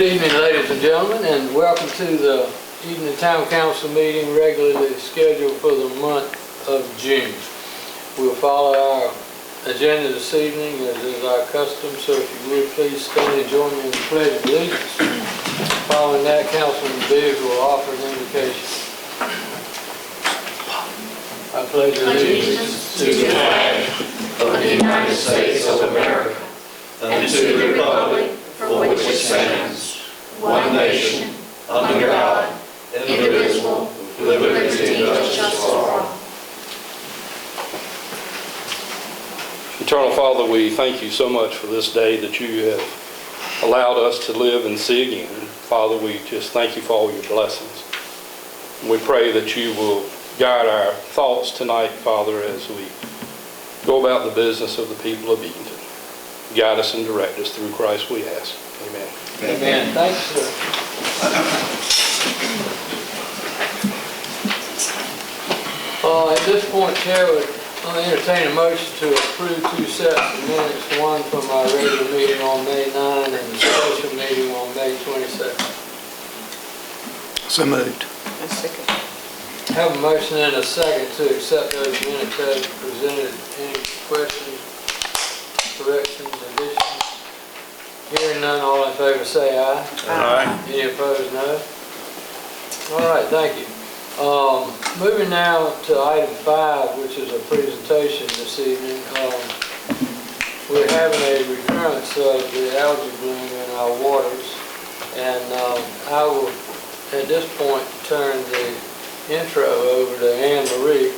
Good evening, ladies and gentlemen, and welcome to the Edenton Town Council meeting regularly scheduled for the month of June. We'll follow our agenda this evening as is our custom, so if you would please stand and join me in the Pledge of Allegiance. Following that, Councilman Biggs will offer an invocation. I pledge allegiance to the flag of the United States of America and to the republic for which it stands, one nation, under God, indivisible, with liberty and justice for all. Eternal Father, we thank you so much for this day that you have allowed us to live and see again. Father, we just thank you for all your blessings. And we pray that you will guide our thoughts tonight, Father, as we go about the business of the people of Edenton. Guide us and direct us through Christ, we ask. Amen. Amen. Thanks, sir. At this point, Chair would entertain a motion to approve two sets of minutes, one from our regular meeting on May 9 and the special meeting on May 22nd. So moved. Have a motion and a second to accept those minutes as presented. Any questions, corrections, additions? Hearing none, all in favor say aye. Aye. Any opposed, no? All right, thank you. Moving now to item 5, which is a presentation this evening. We're having a recurrence of the algae bloom in our waters, and I will, at this point, turn the intro over to Anne Marie,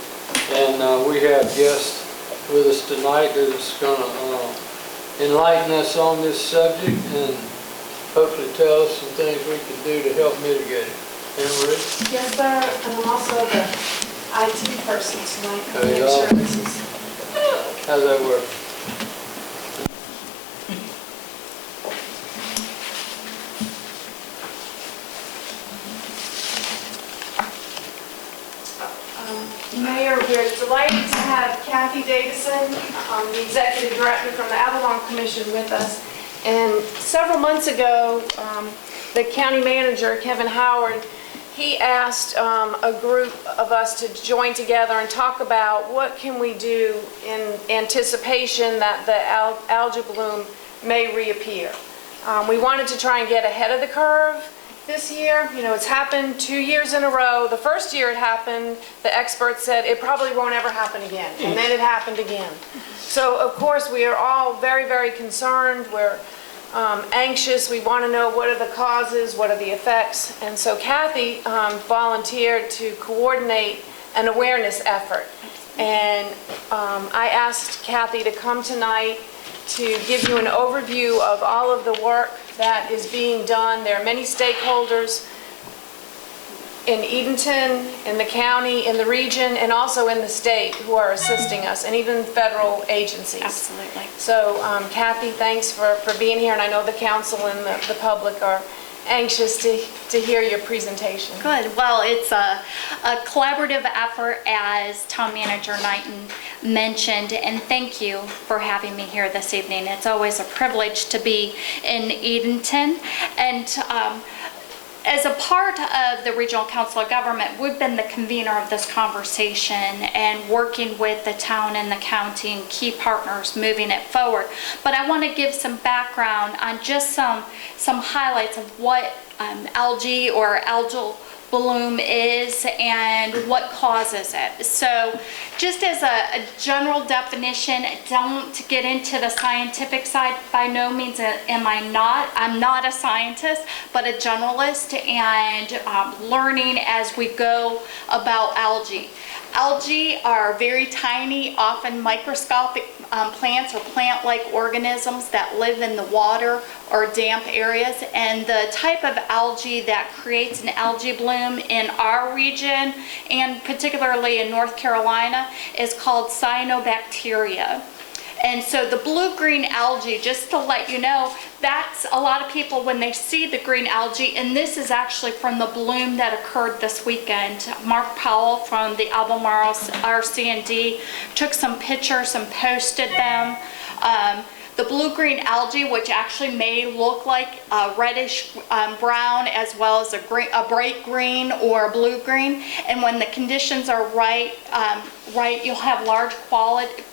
and we have guests with us tonight that is going to enlighten us on this subject and hopefully tell us some things we can do to help mitigate it. Anne Marie? Yes, sir, and I'm also the IT person tonight. There you go. How's that work? Mayor, we're delighted to have Kathy Davison, the Executive Director from the Avalon Commission, with us. And several months ago, the County Manager, Kevin Howard, he asked a group of us to join together and talk about what can we do in anticipation that the algae bloom may reappear. We wanted to try and get ahead of the curve this year. You know, it's happened 2 years in a row. The first year it happened, the experts said it probably won't ever happen again, and then it happened again. So of course we are all very, very concerned. We're anxious. We want to know what are the causes, what are the effects. And so Kathy volunteered to coordinate an awareness effort. And I asked Kathy to come tonight to give you an overview of all of the work that is being done. There are many stakeholders in Edenton, in the county, in the region, and also in the state who are assisting us, and even federal agencies. Absolutely. So Kathy, thanks for being here, and I know the council and the public are anxious to hear your presentation. Good. Well, it's a collaborative effort, as Town Manager Knighton mentioned, and thank you for having me here this evening. It's always a privilege to be in Edenton. And as a part of the Regional Council of Government, we've been the convener of this conversation and working with the town and the county and key partners moving it forward. But I want to give some background on just some highlights of what algae or algal bloom is and what causes it. So just as a general definition, don't get into the scientific side. By no means am I not. I'm not a scientist, but a generalist, and learning as we go about algae. Algae are very tiny, often microscopic plants or plant-like organisms that live in the water or damp areas. And the type of algae that creates an algae bloom in our region, and particularly in North Carolina, is called cyanobacteria. And so the blue-green algae, just to let you know, that's a lot of people when they see the green algae, and this is actually from the bloom that occurred this weekend. Mark Powell from the Albemarle RC&D took some pictures and posted them. The blue-green algae, which actually may look like reddish brown as well as a bright green or a blue-green. And when the conditions are right, you'll have large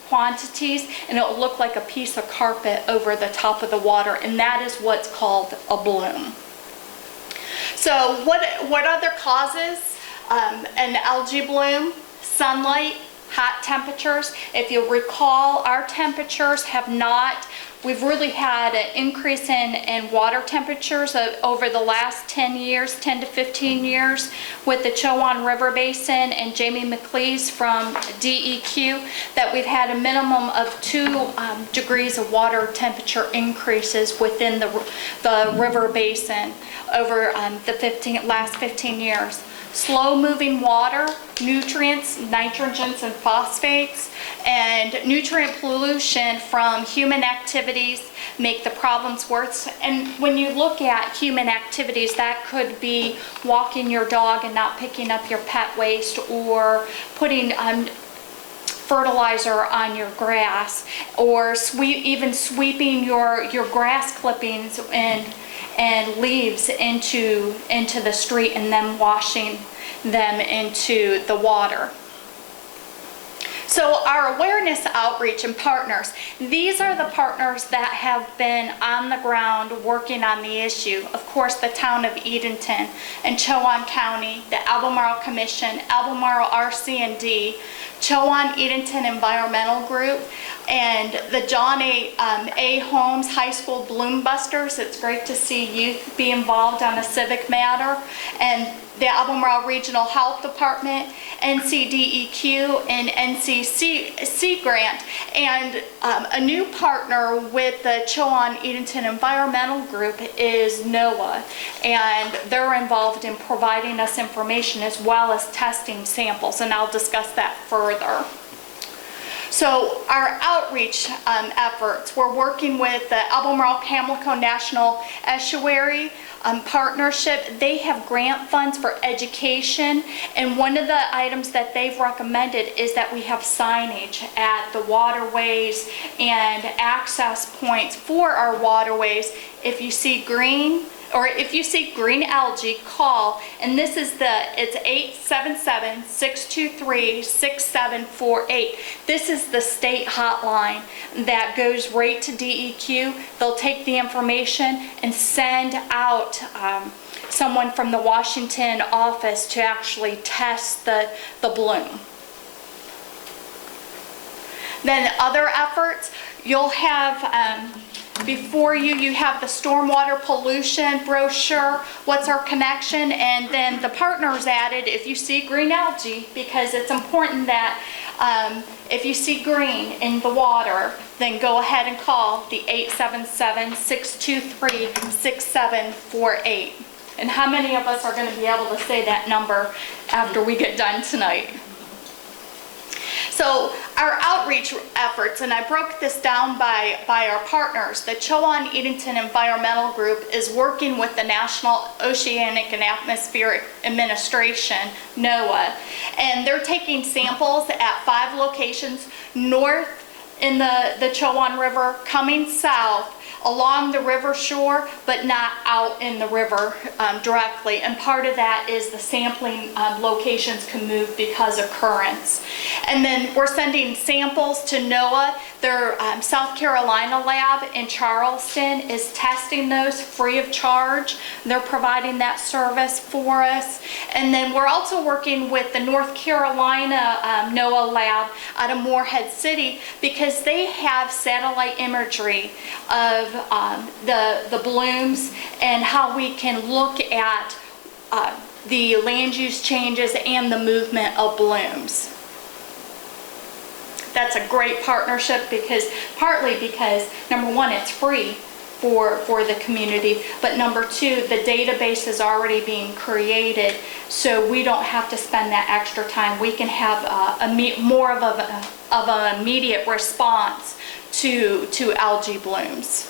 quantities and it'll look like a piece of carpet over the top of the water, and that is what's called a bloom. So what other causes an algae bloom? Sunlight, hot temperatures. If you'll recall, our temperatures we've really had an increase in water temperatures over the last 10 to 15 years with the Chowan River Basin and Jamie McLeese from DEQ, that we've had a minimum of 2 degrees of water temperature increases within the river basin over the last 15 years. Slow-moving water, nutrients, nitrogens and phosphates, and nutrient pollution from human activities make the problems worse. And when you look at human activities, that could be walking your dog and not picking up your pet waste, or putting fertilizer on your grass, or even sweeping your grass clippings and leaves into the street and then washing them into the water. So our awareness outreach and partners, these are the partners that have been on the ground working on the issue. Of course, the town of Edenton and Chowan County, the Albemarle Commission, Albemarle RC&D, Chowan Edenton Environmental Group, and the John A. Holmes High School Bloom Busters. It's great to see youth be involved on a civic matter. And the Albemarle Regional Health Department, NCDEQ, and NCC grant. And a new partner with the Chowan Edenton Environmental Group is NOAA. And they're involved in providing us information as well as testing samples. And I'll discuss that further. So our outreach efforts, we're working with the Albemarle-Pamlico National Estuary Partnership. They have grant funds for education, and one of the items that they've recommended is that we have signage at the waterways and access points for our waterways. If you see green, or if you see green algae, call, and this is it's 877-623-6748. This is the state hotline that goes right to DEQ. They'll take the information and send out someone from the Washington office to actually test the bloom. Then other efforts, you'll have before you have the stormwater pollution brochure, what's our connection, and then the partners added if you see green algae, because it's important that if you see green in the water, then go ahead and call the 877-623-6748. And how many of us are going to be able to say that number after we get done tonight? So our outreach efforts, and I broke this down by our partners. The Chowan Edenton Environmental Group is working with the National Oceanic and Atmospheric Administration, NOAA, and they're taking samples at 5 locations north in the Chowan River, coming south along the river shore, but not out in the river directly. And part of that is the sampling locations can move because of currents. And then we're sending samples to NOAA. Their South Carolina lab in Charleston is testing those free of charge. They're providing that service for us. And then we're also working with the North Carolina NOAA lab out of Morehead City, because they have satellite imagery of the blooms and how we can look at the land use changes and the movement of blooms. That's a great partnership, partly because number one, it's free for the community, but number two, the database is already being created, so we don't have to spend that extra time. We can have more of an immediate response to algae blooms.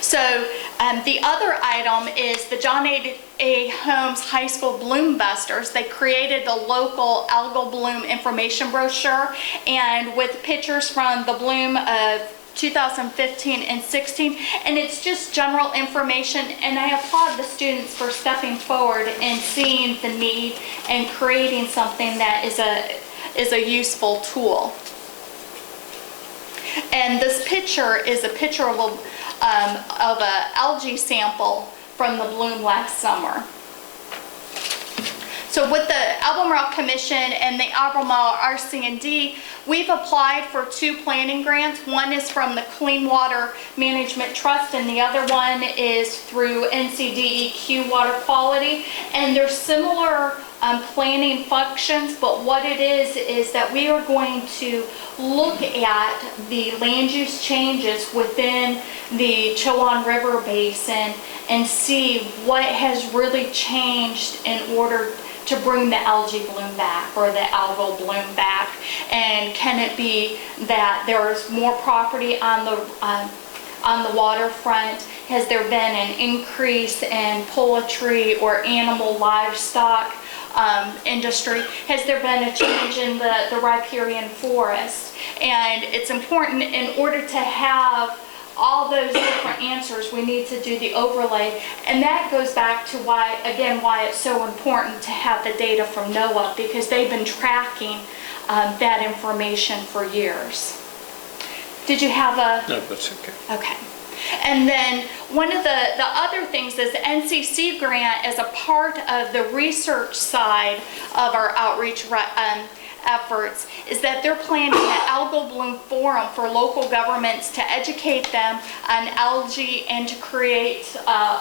So the other item is the John A. Holmes High School Bloom Busters. They created the local algal bloom information brochure, and with pictures from the bloom of 2015 and 16, and it's just general information, and I applaud the students for stepping forward and seeing the need and creating something that is a useful tool. And this picture is a picture of a algae sample from the bloom last summer. So with the Albemarle Commission and the Albemarle RC&D, we've applied for 2 planning grants. One is from the Clean Water Management Trust, and the other one is through NCDEQ Water Quality. And they're similar planning functions, but what it is that we are going to look at the land use changes within the Chowan River Basin and see what has really changed in order to bring the algae bloom back or the algal bloom back. And can it be that there's more property on the waterfront? Has there been an increase in poultry or animal livestock industry? Has there been a change in the riparian forest? And it's important, in order to have all those different answers, we need to do the overlay. And that goes back to why it's so important to have the data from NOAA, because they've been tracking that information for years. Did you have a? No, that's okay. Okay. And then one of the other things is the NCC grant is a part of the research side of our outreach efforts, is that they're planning an algal bloom forum for local governments to educate them on algae and to create a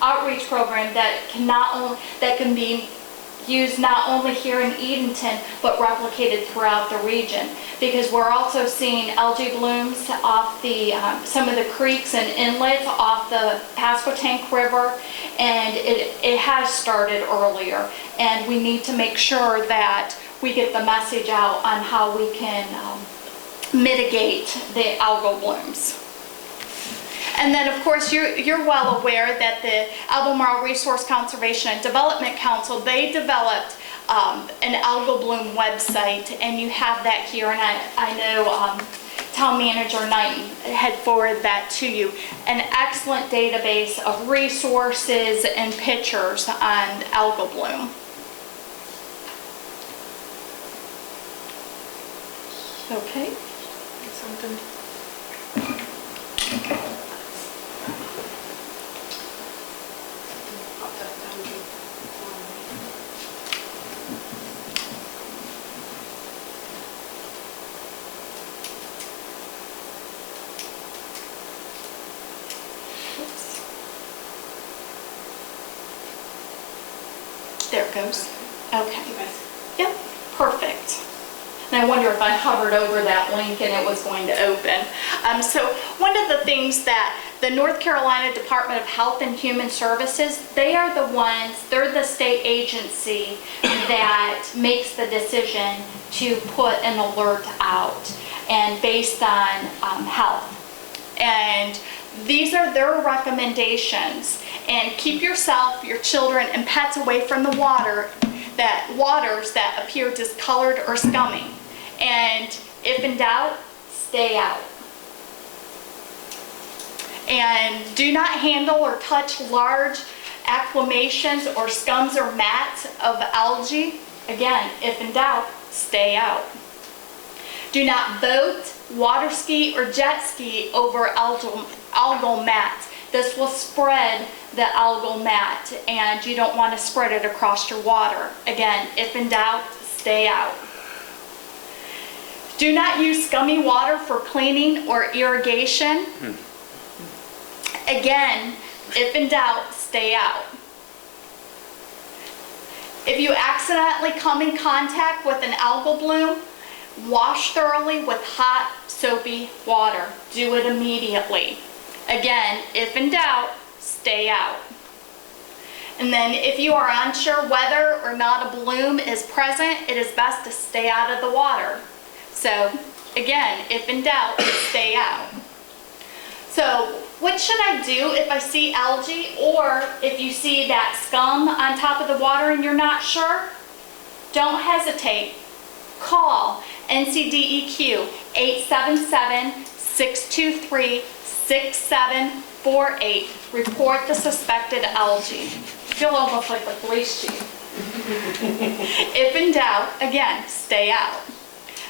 outreach program that can be used not only here in Edenton but replicated throughout the region, because we're also seeing algae blooms off the some of the creeks and inlets off the Pasquotank River, and it has started earlier, and we need to make sure that we get the message out on how we can mitigate the algal blooms. And then, of course, you're well aware that the Albemarle Resource Conservation and Development Council, they developed an algal bloom website, and you have that here, and I know Town Manager Knighton had forwarded that to you. An excellent database of resources and pictures on algal bloom. Okay. Something. There it goes. Okay. Yep, perfect. And I wonder if I hovered over that link and it was going to open. So one of the things that the North Carolina Department of Health and Human Services, they're the state agency that makes the decision to put an alert out, and based on health. And these are their recommendations. And keep yourself, your children, and pets away from the waters that appear discolored or scummy. And if in doubt, stay out. And do not handle or touch large acclimations or scums or mats of algae. Again, if in doubt, stay out. Do not boat, water ski, or jet ski over algal mats. This will spread the algal mat, and you don't want to spread it across your water. Again, if in doubt, stay out. Do not use scummy water for cleaning or irrigation. Again, if in doubt, stay out. If you accidentally come in contact with an algal bloom, wash thoroughly with hot, soapy water. Do it immediately. Again, if in doubt, stay out. And then if you are unsure whether or not a bloom is present, it is best to stay out of the water. So again, if in doubt, stay out. So what should I do if I see algae, or if you see that scum on top of the water and you're not sure? Don't hesitate. Call NCDEQ 623-6748. Report the suspected algae. Feel almost like the police chief. If in doubt, again, stay out.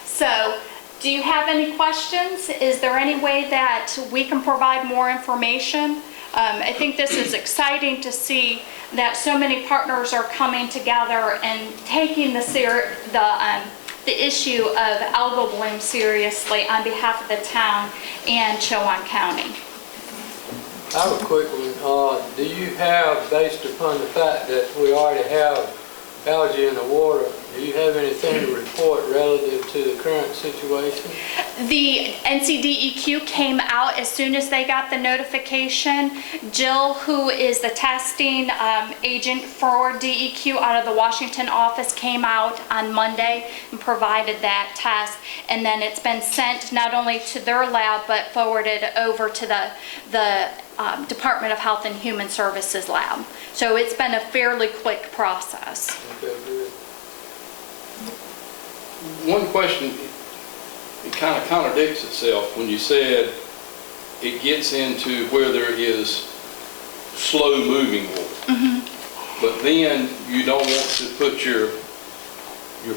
So, do you have any questions? Is there any way that we can provide more information? I think this is exciting to see that so many partners are coming together and taking the issue of algal bloom seriously on behalf of the town and Chowan County. I have a quick one. Do you have, based upon the fact that we already have algae in the water, do you have anything to report relative to the current situation? The NCDEQ came out as soon as they got the notification. Jill, who is the testing agent for DEQ out of the Washington office, came out on Monday and provided that test. And then it's been sent not only to their lab, but forwarded over to the Department of Health and Human Services lab. So it's been a fairly quick process. Okay, good. One question, it kind of contradicts itself when you said it gets into where there is slow-moving water. But then you don't want to put your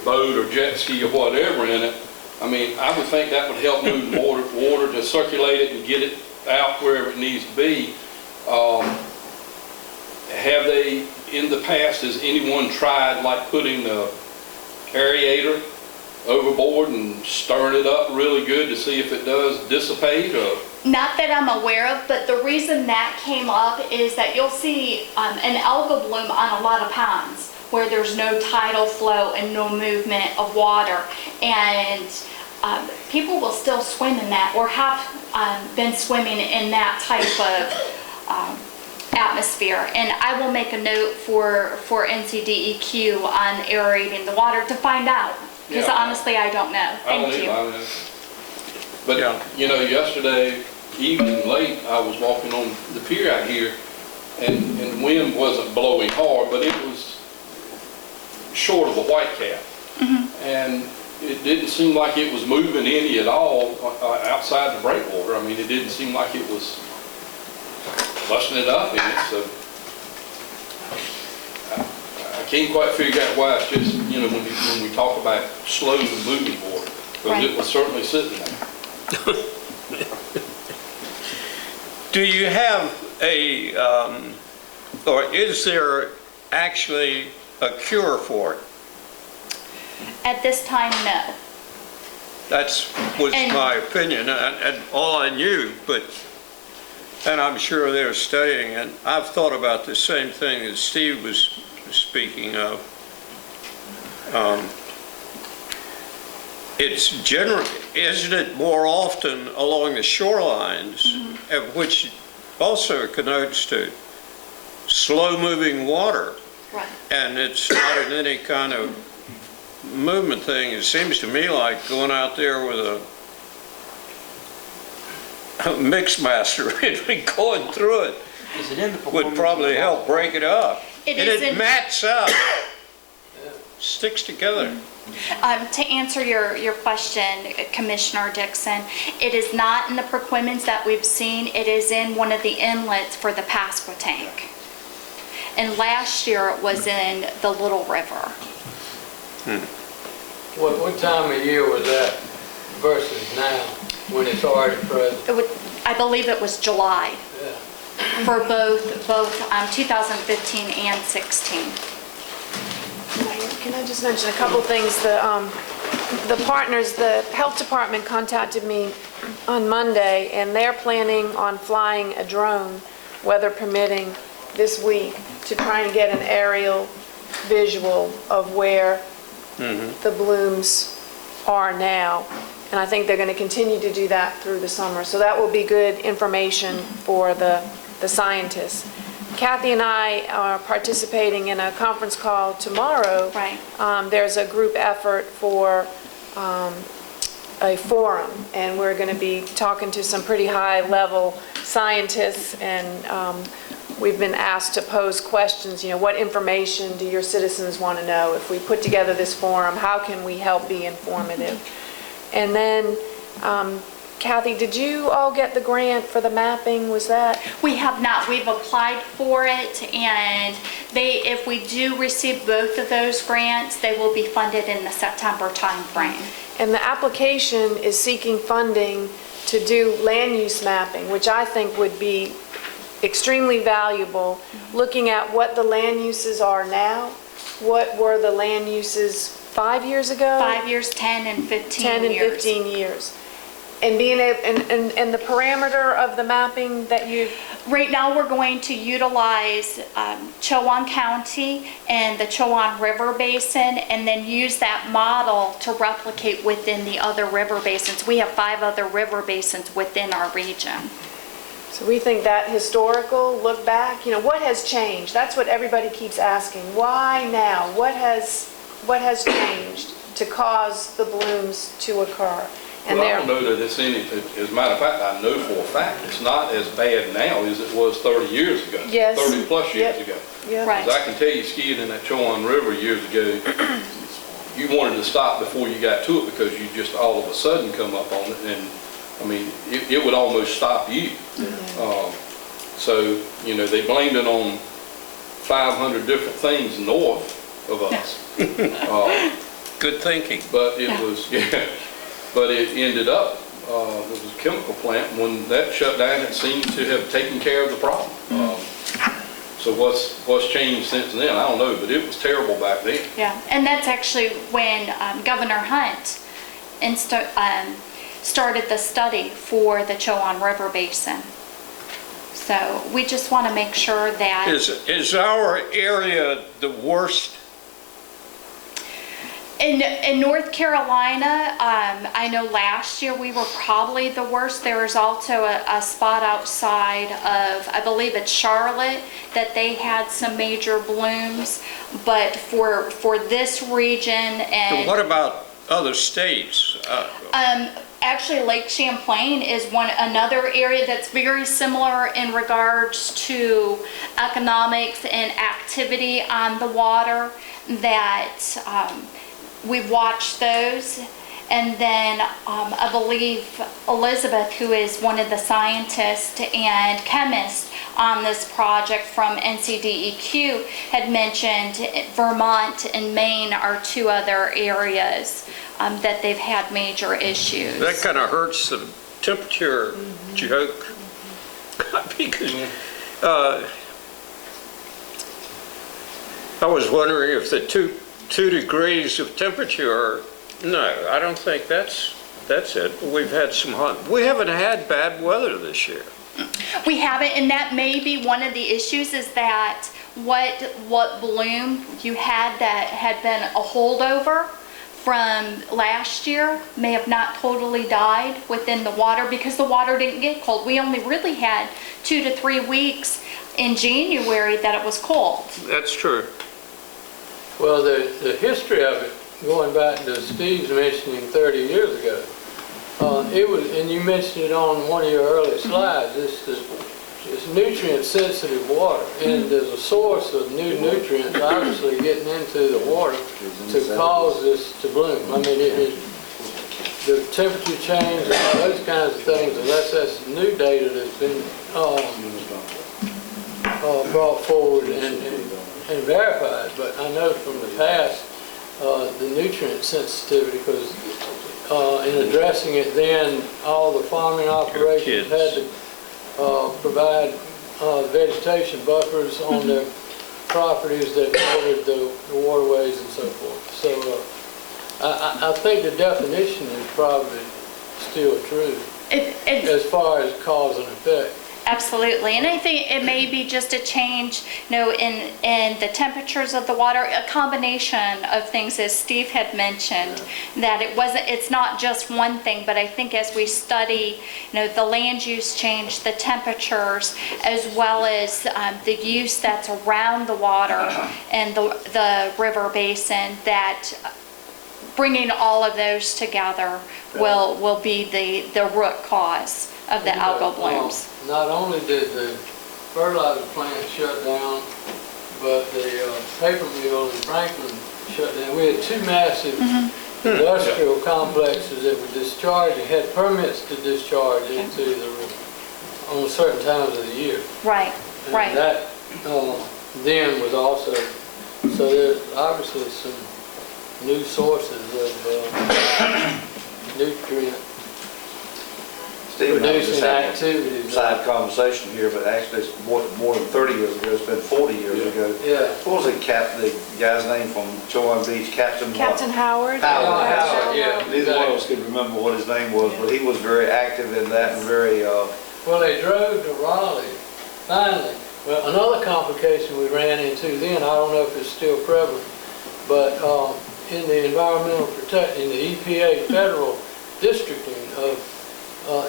boat or jet ski or whatever in it. I mean, I would think that would help move the water to circulate it and get it out wherever it needs to be. Have they, in the past, has anyone tried like putting the aerator overboard and stirring it up really good to see if it does dissipate? Or? Not that I'm aware of, but the reason that came up is that you'll see an algal bloom on a lot of ponds where there's no tidal flow and no movement of water. And people will still swim in that or have been swimming in that type of atmosphere. And I will make a note for NCDEQ on aerating the water to find out. Because honestly, I don't know. Thank you. But, you know, yesterday evening late, I was walking on the pier out here, and the wind wasn't blowing hard, but it was short of a whitecap. And it didn't seem like it was moving any at all outside the breakwater. I mean, it didn't seem like it was busting it up in it, so I can't quite figure out why it's just, you know, when we talk about slow moving water, because it was certainly sitting there. Do you have or is there actually a cure for it? At this time, no. Was my opinion, and all I knew, and I'm sure they're studying, and I've thought about the same thing that Steve was speaking of. It's generally, isn't it more often along the shorelines, which also connotes to slow-moving water, Right. and it's not in any kind of movement thing. It seems to me like going out there with a mix master and going through it would probably help break it up. It mats up, sticks together. To answer your question, Commissioner Dixon, it is not in the Perquimans that we've seen. It is in one of the inlets for the Pasqua tank. And last year it was in the Little River. What time of year was that versus now, when it's already present? I believe it was July for both 2015 and 16. Can I just mention a couple things? The partners, the health department contacted me on Monday, and they're planning on flying a drone, weather permitting, this week to try and get an aerial visual of where the blooms are now. And I think they're going to continue to do that through the summer. So that will be good information for the scientists. Kathy and I are participating in a conference call tomorrow. Right. There's a group effort for a forum, and we're going to be talking to some pretty high-level scientists, and we've been asked to pose questions. You know, what information do your citizens want to know? If we put together this forum, how can we help be informative? And then Kathy, did you all get the grant for the mapping? Was that? We have not. We've applied for it, and if we do receive both of those grants, they will be funded in the September timeframe. And the application is seeking funding to do land use mapping, which I think would be extremely valuable, looking at what the land uses are now, what were the land uses 5 years ago? 5 years, 10 and 15 10 and years. 15 years. And being able, and the parameter of the mapping that you, Right now, we're going to utilize Chowan County and the Chowan River Basin, and then use that model to replicate within the other river basins. We have 5 other river basins within our region. so we think that historical, look back, what has changed? That's what everybody keeps asking. Why now? What has changed to cause the blooms to occur? And Well, I they're, don't know that it's any, as a matter of fact, I know for a fact, it's not as bad now as it was 30 years ago. Yes. 30 plus years Yep. ago. yeah. Right. Because I can tell you, skiing in that Chowan River years ago, you wanted to stop before you got to it because you just all of a sudden come up on it, and, I mean, it would almost stop you. So, they blamed it on 500 different things north of us. Good thinking. But it was, but it ended up, it was a chemical plant. When that shut down, it seemed to have taken care of the problem. So what's changed since then, I don't know, but it was terrible back then. Yeah, and that's actually when Governor Hunt started the study for the Chowan River Basin. So we just want to make sure that... Is our area the worst? In North Carolina, I know last year we were probably the worst. There was also a spot outside of, I believe it's Charlotte, that they had some major blooms. But for this region and... What about other states? Actually, Lake Champlain is another area that's very similar in regards to economics and activity on the water, that we've watched those. And then I believe Elizabeth, who is one of the scientists and chemists on this project from NCDEQ, had mentioned Vermont and Maine are 2 other areas that they've had major issues. That kind of hurts the temperature joke. Because I was wondering if the two degrees of temperature, no, I don't think that's it. We've had some hot, we haven't had bad weather this year. We haven't, and that may be one of the issues, is that what bloom you had that had been a holdover from last year may have not totally died within the water because the water didn't get cold. We only really had 2 to 3 weeks in January that it was cold. That's true. Well, the history of it, going back to Steve's mentioning 30 years ago, it was, and you mentioned it on one of your early slides, it's nutrient-sensitive water, and there's a source of new nutrients obviously getting into the water to cause this to bloom. I mean, the temperature change and all those kinds of things, unless that's new data that's been brought forward and verified. But I know from the past, the nutrient sensitivity, because in addressing it then, all the farming operations had to provide vegetation buffers on their properties that covered the waterways and so forth. So I think the definition is probably still true as far as cause and effect. Absolutely, and I think it may be just a change, in the temperatures of the water, a combination of things, as Steve had mentioned, that it's not just one thing, but I think as we study, the land use change, the temperatures, as well as the use that's around the water and the river basin, that bringing all of those together will be the root cause of the algal blooms. Not only did the fertilizer plant shut down, but the paper mill in Franklin shut down. We had 2 massive industrial complexes that were discharging, had permits to discharge into the, on certain times of the year. Right, And right. that then was also, so there's obviously some new sources of nutrient Steve and I was producing just having activities. a side conversation here, but actually it's more than 30 years ago, it's been 40 years ago. Yeah. What was the guy's name from Chowan Beach, Captain what? Captain Howard? Howard. Yeah. Neither one of us could remember what his name was, but he was very active in that and very, Well, they drove to Raleigh, finally. Well, another complication we ran into then, I don't know if it's still prevalent, but in the environmental protection, in the EPA federal districting of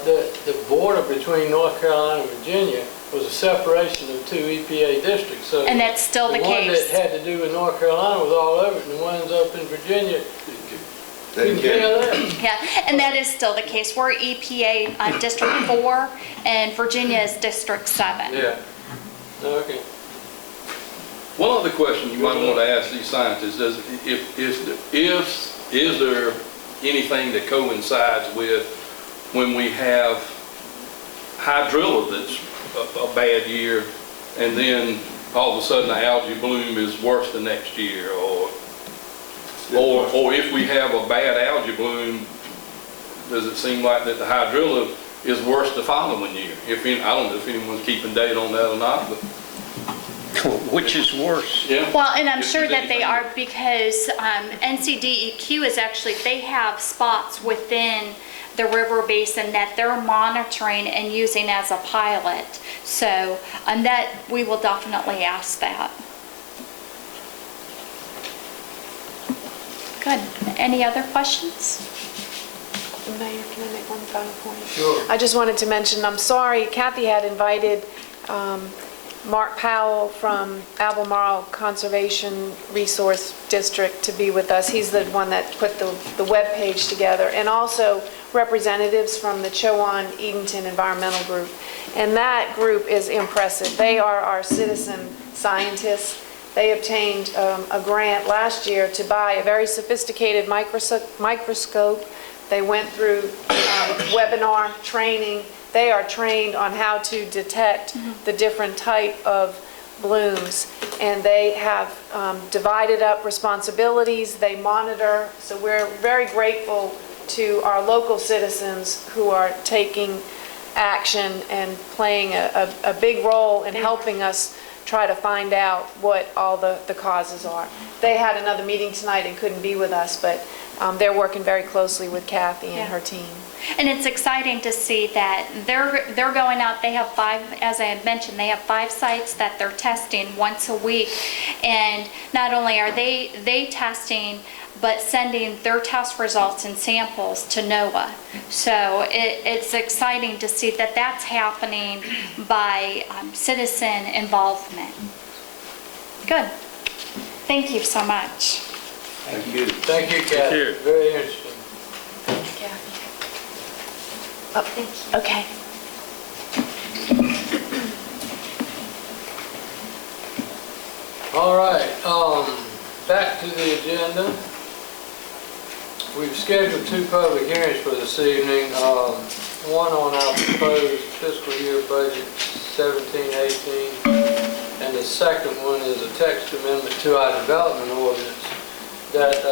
the border between North Carolina and Virginia was a separation of two EPA districts. So And that's still the one case. that had to do with North Carolina was all over it, and the ones up in Virginia couldn't care less. Yeah, and that is still the case. We're EPA District 4, and Virginia is District 7. Yeah. Okay. One other question you might want to ask these scientists is there anything that coincides with when we have hydrilla that's a bad year, and then all of a sudden the algae bloom is worse the next year, or if we have a bad algae bloom, does it seem like that the hydrilla is worse the following year? I don't know if anyone's keeping data on that or not, but Which is worse? yeah. Well, and I'm If sure there's that they anything. are, because NCDEQ is actually, they have spots within the river basin that they're monitoring and using as a pilot. So, and that, we will definitely ask that. Good. Any other questions? Mayor, can I make one final point? Sure. I just wanted to mention, I'm sorry, Kathy had invited Mark Powell from Albemarle Conservation Resource District to be with us. He's the one that put the web page together, and also representatives from the Chowan Edenton Environmental Group. And that group is impressive. They are our citizen scientists. They obtained a grant last year to buy a very sophisticated microscope. They went through webinar training. They are trained on how to detect the different type of blooms, and they have divided up responsibilities. They monitor, so we're very grateful to our local citizens who are taking action and playing a big role in helping us try to find out what all the causes are. They had another meeting tonight and couldn't be with us, but they're working very closely with Kathy and her team. And it's exciting to see that they're going out. They have 5, as I had mentioned, they have 5 sites that they're testing once a week. And not only are they testing, but sending their test results and samples to NOAA. So it's exciting to see that that's happening by citizen involvement. Good. Thank you so much. thank you. Thank you, Kathy. you. Very interesting. Oh, thank you. Okay. All right, back to the agenda. We've scheduled 2 public hearings for this evening. One on our proposed fiscal year budget 17-18, and the second one is a text amendment to our development ordinance that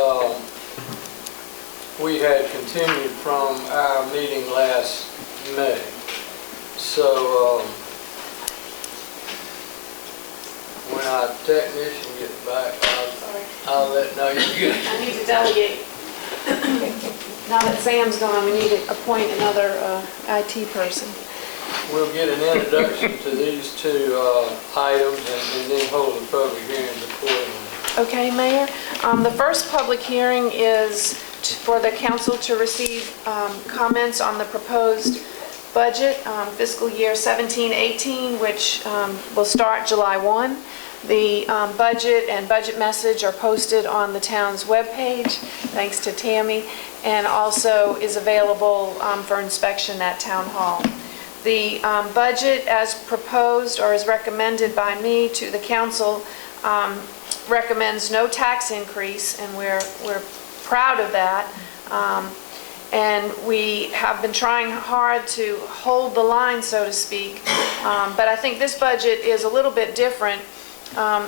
we had continued from our meeting last May. So when our technician gets back, I'll let know you get. I need to delegate. Now that Sam's gone, we need to appoint another IT person. We'll get an introduction to these 2 items and then hold the public hearings accordingly. Okay, Mayor. The first public hearing is for the council to receive comments on the proposed budget, fiscal year 17-18, which will start July 1. The budget and budget message are posted on the town's webpage, thanks to Tammy, and also is available for inspection at Town Hall. The budget as proposed or as recommended by me to the council recommends no tax increase, and we're proud of that. And we have been trying hard to hold the line, so to speak. But I think this budget is a little bit different.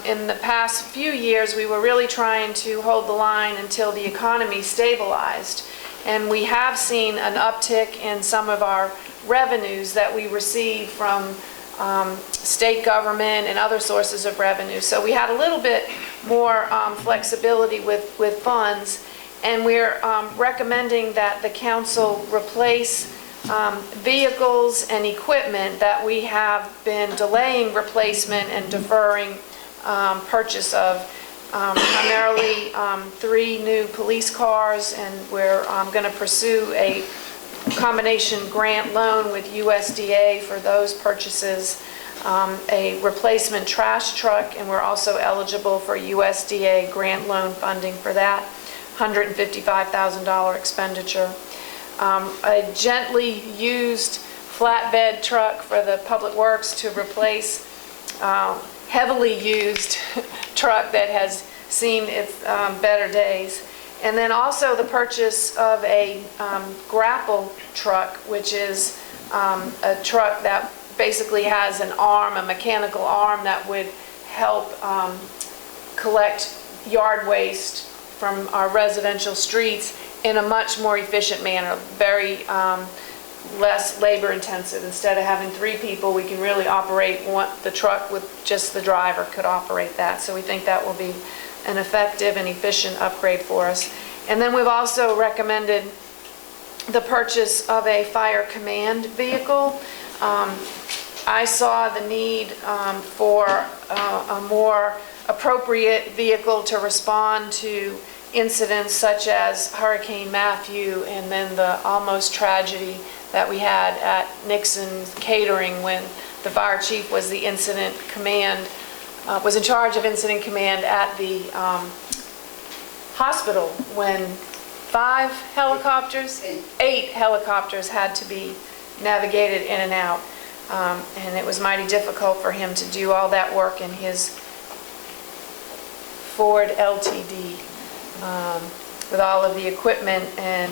In the past few years, we were really trying to hold the line until the economy stabilized. And we have seen an uptick in some of our revenues that we receive from state government and other sources of revenue. So we had a little bit more flexibility with funds. And we're recommending that the council replace vehicles and equipment that we have been delaying replacement and deferring purchase of. Primarily 3 new police cars, and we're going to pursue a combination grant loan with USDA for those purchases, a replacement trash truck, and we're also eligible for USDA grant loan funding for that, $155,000 expenditure. A gently used flatbed truck for the Public Works to replace heavily used truck that has seen its better days. And then also the purchase of a grapple truck, which is a truck that basically has an arm, a mechanical arm that would help collect yard waste from our residential streets in a much more efficient manner, very less labor intensive. Instead of having 3 people, we can really operate the truck with just the driver could operate that. So we think that will be an effective and efficient upgrade for us. And then we've also recommended the purchase of a fire command vehicle. I saw the need for a more appropriate vehicle to respond to incidents such as Hurricane Matthew and then the almost tragedy that we had at Nixon's Catering when the fire chief was the incident command, was in charge of incident command at the hospital when 8 helicopters had to be navigated in and out. And it was mighty difficult for him to do all that work in his Ford LTD. With all of the equipment and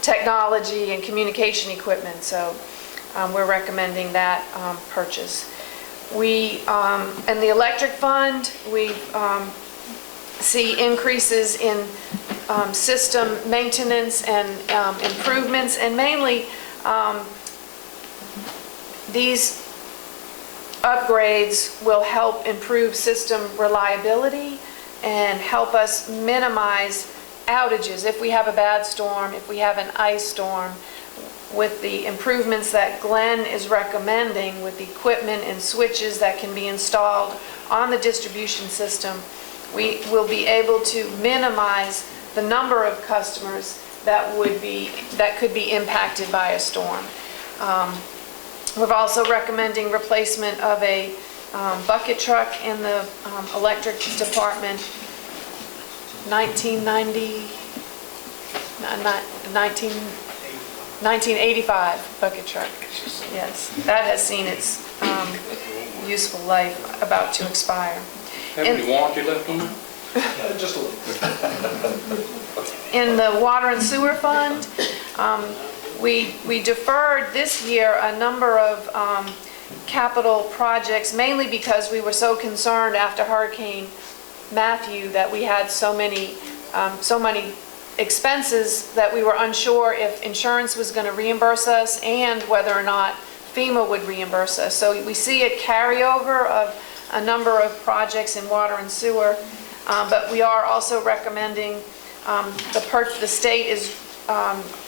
technology and communication equipment. So we're recommending that purchase. We, in the electric fund, we see increases in system maintenance and improvements, and mainly these upgrades will help improve system reliability and help us minimize outages if we have a bad storm, if we have an ice storm. With the improvements that Glenn is recommending with the equipment and switches that can be installed on the distribution system, we will be able to minimize the number of customers that could be impacted by a storm. We're also recommending replacement of a bucket truck in the electric department, 1985 bucket truck. Yes, that has seen its useful life about to expire. Have any warranty left on it? Just a little. In the water and sewer fund, we deferred this year a number of capital projects, mainly because we were so concerned after Hurricane Matthew that we had so many expenses that we were unsure if insurance was going to reimburse us and whether or not FEMA would reimburse us. So we see a carryover of a number of projects in water and sewer, but we are also recommending the state is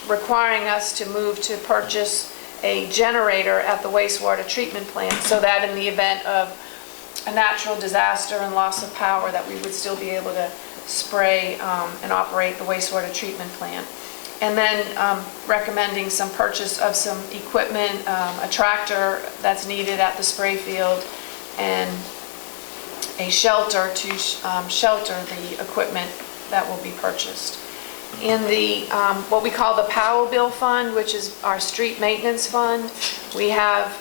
requiring us to move to purchase a generator at the wastewater treatment plant so that in the event of a natural disaster and loss of power that we would still be able to spray and operate the wastewater treatment plant. And then recommending some purchase of some equipment, a tractor that's needed at the spray field, and a shelter to shelter the equipment that will be purchased. In the what we call the Powell Bill Fund, which is our street maintenance fund, we have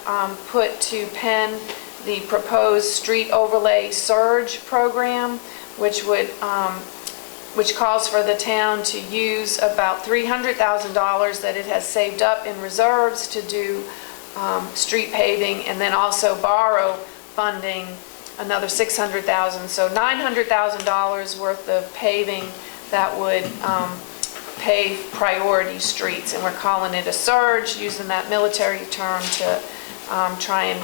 put to pen the proposed street overlay surge program, which would which calls for the town to use about $300,000 that it has saved up in reserves to do street paving, and then also borrow funding, another $600,000. So $900,000 worth of paving that would pave priority streets, and we're calling it a surge, using that military term to try and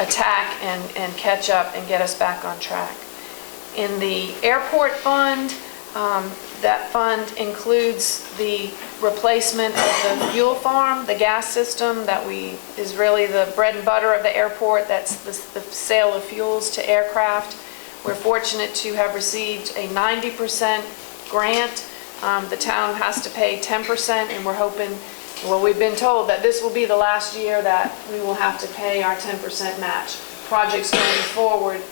attack and catch up and get us back on track. In the airport fund, that fund includes the replacement of the fuel farm, the gas system that is really the bread and butter of the airport. That's the sale of fuels to aircraft. We're fortunate to have received a 90% grant. The town has to pay 10%, and we're hoping, well, we've been told that this will be the last year that we will have to pay our 10% match. Projects going forward,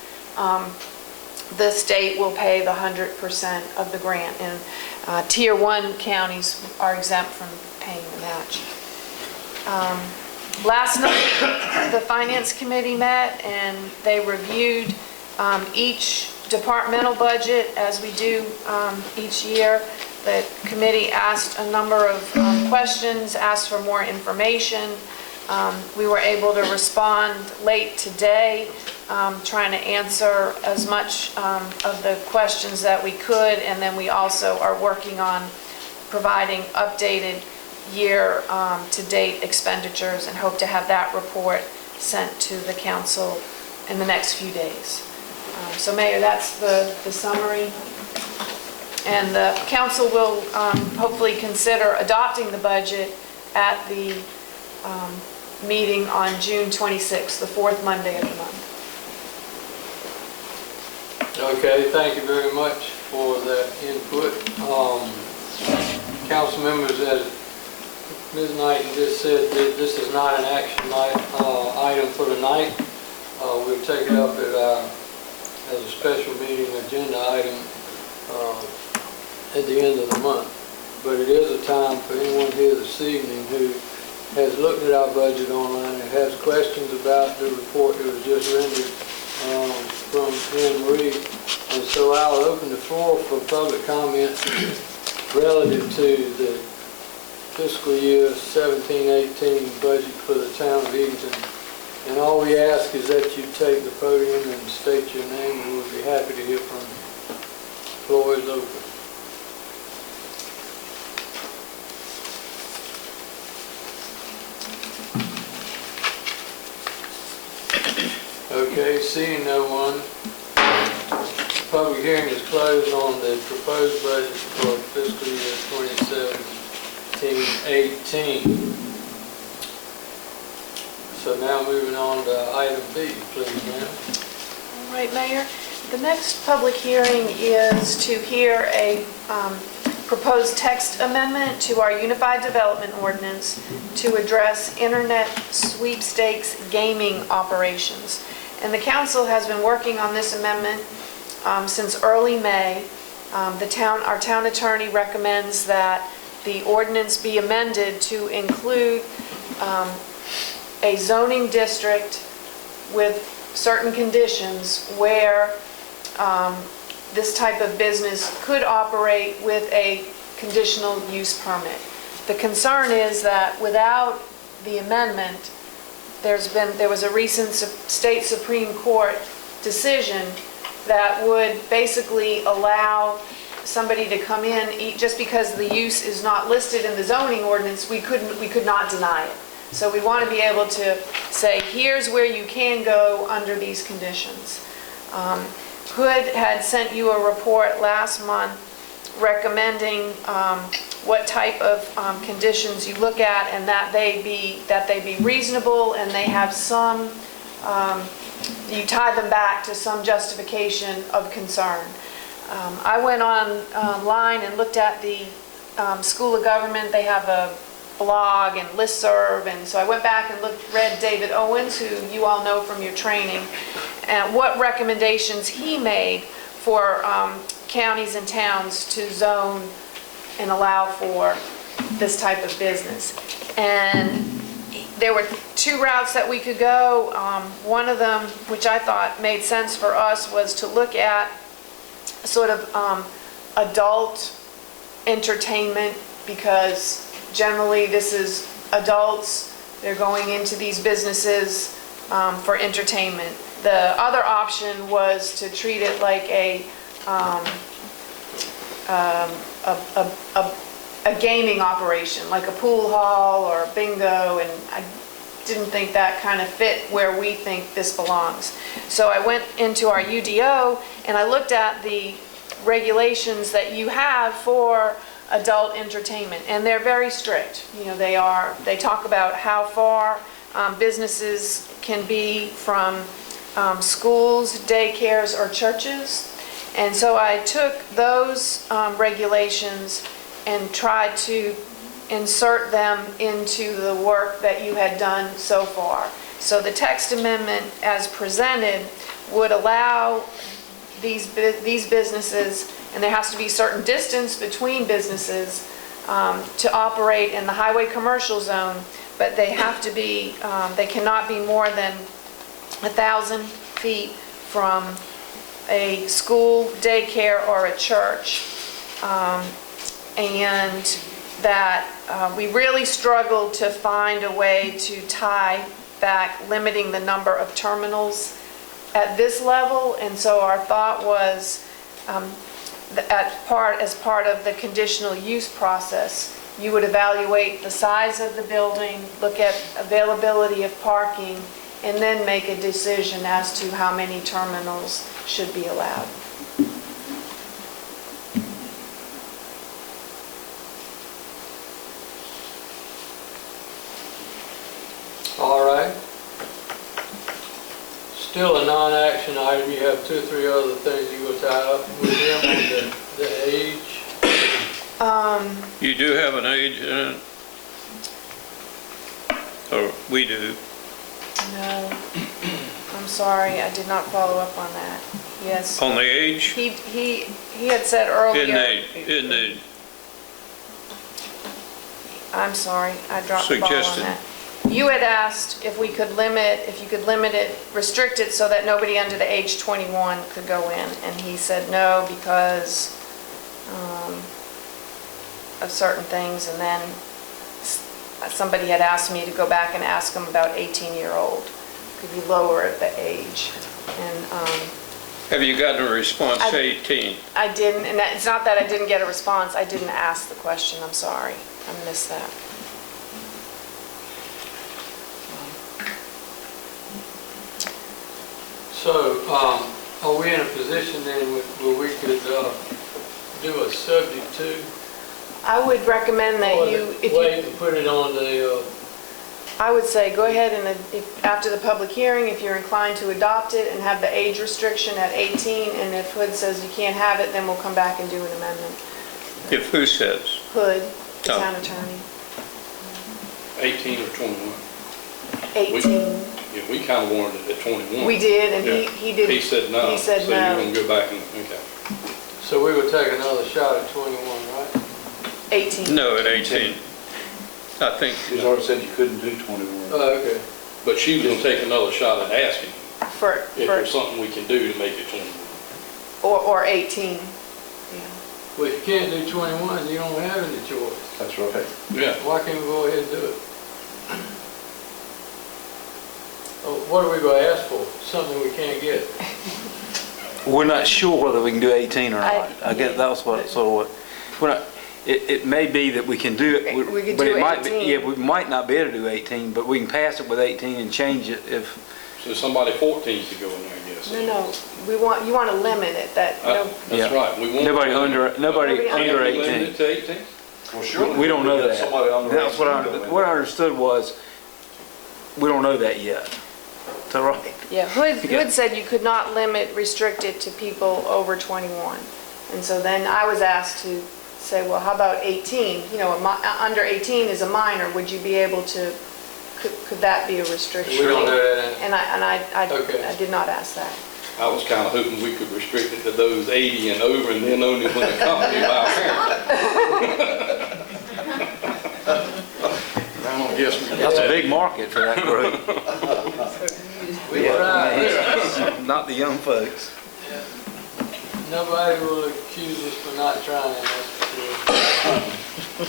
the state will pay the 100% of the grant, and Tier 1 counties are exempt from paying the match. Last night, the Finance Committee met and they reviewed each departmental budget as we do each year. The committee asked a number of questions, asked for more information. We were able to respond late today, trying to answer as much of the questions that we could, and then we also are working on providing updated year-to-date expenditures and hope to have that report sent to the council in the next few days. So Mayor, that's the summary. And the council will hopefully consider adopting the budget at the meeting on June 26th, the fourth Monday of the month. Okay, thank you very much for that input. Council members, as Ms. Knighton just said, this is not an action item for tonight. We'll take it up as a special meeting agenda item at the end of the month. But it is a time for anyone here this evening who has looked at our budget online and has questions about the report that was just rendered from Anne Marie. And so I'll open the floor for public comment relative to the fiscal year 17-18 budget for the town of Edenton. And all we ask is that you take the podium and state your name, and we'll be happy to hear from you. The floor is open. Okay, seeing no one, the public hearing is closed on the proposed budget for fiscal year 2017-18. So now moving on to item B, please, ma'am. All right, Mayor. The next public hearing is to hear a proposed text amendment to our Unified Development Ordinance to address internet sweepstakes gaming operations. And the council has been working on this amendment since early May. Our town attorney recommends that the ordinance be amended to include a zoning district with certain conditions where this type of business could operate with a conditional use permit. The concern is that without the amendment, there was a recent state Supreme Court decision that would basically allow somebody to come in, just because the use is not listed in the zoning ordinance, we could not deny it. So we want to be able to say, here's where you can go under these conditions. Hood had sent you a report last month recommending what type of conditions you look at, and that they be reasonable, and they have some, you tie them back to some justification of concern. I went online and looked at the School of Government. They have a blog and listserv, and so I went back and read David Owens, who you all know from your training, and what recommendations he made for counties and towns to zone and allow for this type of business. And there were two routes that we could go. One of them, which I thought made sense for us, was to look at sort of adult entertainment, because generally this is adults, they're going into these businesses for entertainment. The other option was to treat it like a gaming operation, like a pool hall or a bingo, and I didn't think that kind of fit where we think this belongs. So I went into our UDO and I looked at the regulations that you have for adult entertainment, and they're very strict. You know, they talk about how far businesses can be from schools, daycares, or churches. And so I took those regulations and tried to insert them into the work that you had done so far. So the text amendment as presented would allow these businesses, and there has to be certain distance between businesses to operate in the highway commercial zone, but they have to be, they cannot be more than 1,000 feet from a school, daycare, or a church. And that we really struggled to find a way to tie back limiting the number of terminals at this level, and so our thought was as part of the conditional use process, you would evaluate the size of the building, look at availability of parking, and then make a decision as to how many terminals should be allowed. All right. Still a non-action item. You have 2 or 3 other things you go tie up with him on the age. You do have an age in it? Or we do? No, I'm sorry, I did not follow up on that. Yes. On the age? He had said earlier. In the I'm sorry, I dropped the ball on Suggested. that. You had asked if you could limit it, restrict it so that nobody under the age 21 could go in, and he said no because of certain things, and then somebody had asked me to go back and ask him about 18-year-old. Could you lower the age? And have you gotten a response to 18? I didn't, and it's not that I didn't get a response, I didn't ask the question, I'm sorry. I missed that. So, are we in a position then where we could do a subject to? I would recommend that Or you, if wait you, and put it on the, I would say go ahead and after the public hearing, if you're inclined to adopt it and have the age restriction at 18, and if Hood says you can't have it, then we'll come back and do an amendment. If who says? Hood, the Oh. town attorney. 18 or 21? 18. Yeah, we kind of wanted it at 21. We did, and Yeah. he didn't. He said no. He said So no. you're going to go back and, okay. so we would take another shot at 21, right? 18. No, at 18. I think, She's already said you couldn't do 21. Oh, okay. But she was going to take another shot at asking if there's For, something we can do to make it 21. or 18. Yeah. Well, if you can't do 21, you don't have any choice. That's right. Yeah. Why can't we go ahead and do it? Oh, what are we going to ask for? Something we can't get. We're not sure whether we can do 18 or not. I- I guess that's what, sort of what, we're not, it may be that we can do it. We could but do it might be- 18. Yeah, we might not be able to do 18, but we can pass it with 18 and change it if, So somebody 14 could go in there, I guess. No, you want to limit it, that, That's Yeah. right. We want nobody under Nobody under Can we limit 18. it to 18? Well, surely We don't know could have that. somebody on the That's what road. what I understood was, we don't know that yet. Is that right? yeah, Hood Yeah. said you could not restrict it to people over 21. And so then I was asked to say, well, how about 18? You know, under 18 is a minor, would you be able to, could that be a restriction? We don't have that in. And Okay. I did not ask that. I was kind of hoping we could restrict it to those 80 and over, and then only when the company buy a I don't guess we can. That's a big market for that group. We tried. Not the young folks. Nobody will accuse us for not trying, that's for sure.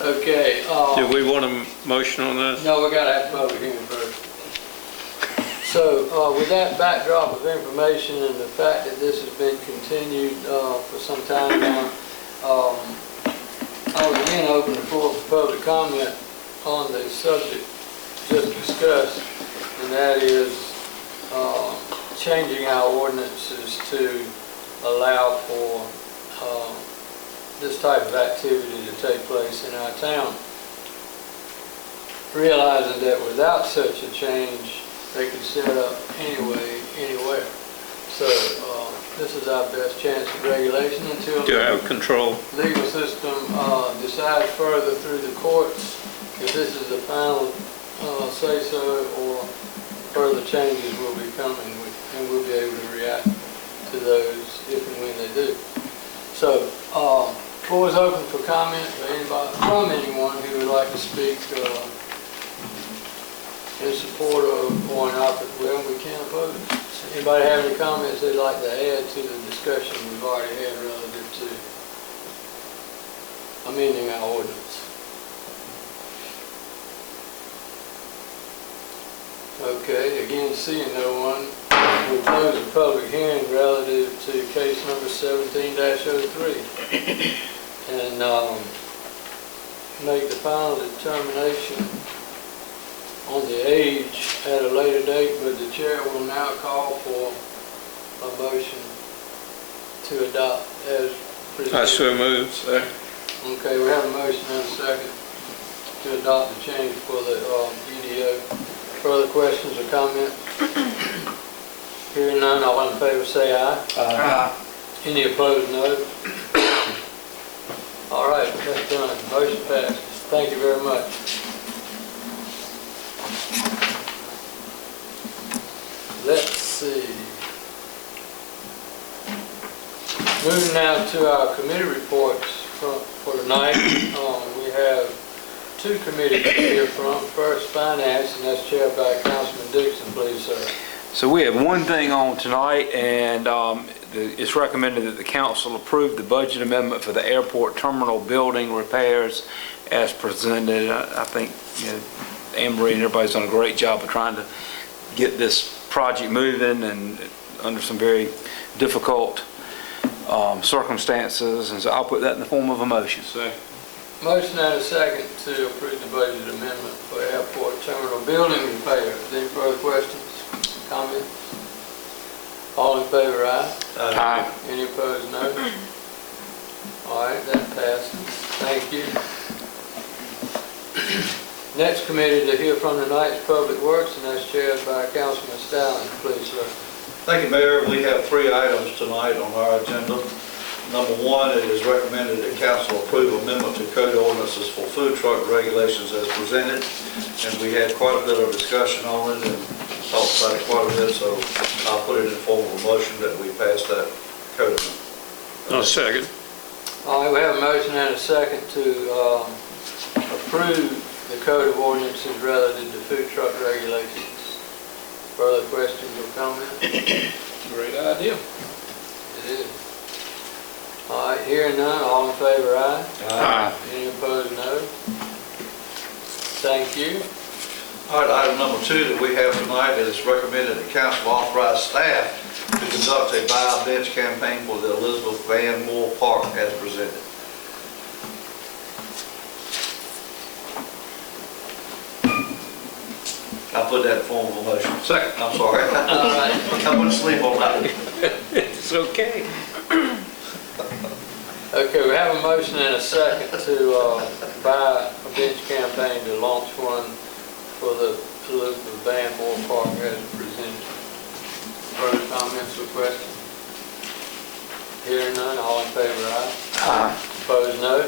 Okay, Do we want a motion on this? no, we gotta have public hearing first. So, with that backdrop of information and the fact that this has been continued, for some time now, I would again open the floor for public comment on the subject just discussed, and that is, changing our ordinances to allow for, this type of activity to take place in our town. Realizing that without such a change, they could set up anyway, anywhere. So, this is our best chance of regulation until To have control? the legal system decides further through the courts if this is the final say-so or further changes will be coming, and we'll be able to react to those if and when they do. So, floor is open for comment from anyone who would like to speak in support of or in opposite. Well, we can't oppose. Anybody have any comments they'd like to add to the discussion we've already had relative to amending our ordinance? Okay, again, seeing no one, we'll close the public hearing relative to case number 17-03 and make the final determination on the age at a later date, but the chair will now call for a motion to adopt as presented. I so move, sir. Okay, we have a motion and a second to adopt the change for the EDO. Further questions or comments? Hearing none, all in favor say aye. Aye. Any opposed, no. All right, that's done. Motion passes. Thank you very much. Let's see. Moving now to our committee reports for tonight. We have two committees to hear from. First, Finance, and that's chaired by Councilman Dixon. Please, sir. So we have one thing on tonight, and it's recommended that the council approve the budget amendment for the airport terminal building repairs as presented. I think, you know, Anne Marie and everybody's done a great job of trying to get this project moving and under some very difficult circumstances, and so I'll put that in the form of a motion. Motion and a second to approve the budget amendment for airport terminal building repairs. Any further questions, comments? All in favor, aye. Aye. Any opposed, no. All right, that passes. Thank you. Next committee to hear from tonight's Public Works, and that's chaired by Councilman Stalling. Please, sir. Thank you, Mayor. We have 3 items tonight on our agenda. Number 1, it is recommended that council approve amendment to code ordinances for food truck regulations as presented. And we had quite a bit of discussion on it and talked about it quite a bit, so I'll put it in form of a motion that we pass that code amendment. No, second. All right, we have a motion and a second to approve the code of ordinances relative to food truck regulations. Further questions or comments? Great idea. It is. All right, hearing none, all in favor, aye. Aye. Any opposed, no. Thank you. All right, item number 2 that we have tonight is recommended that council authorize staff to conduct a buy a bench campaign for the Elizabeth Van Moore Park as presented. I put that in form of a motion. Second. I'm sorry. All right. I went to sleep on that. It's okay. Okay, we have a motion and a second to buy a bench campaign to launch one for the Elizabeth Van Moore Park as presented. Further comments or questions? Hearing none, all in favor, aye. Aye. Opposed, no.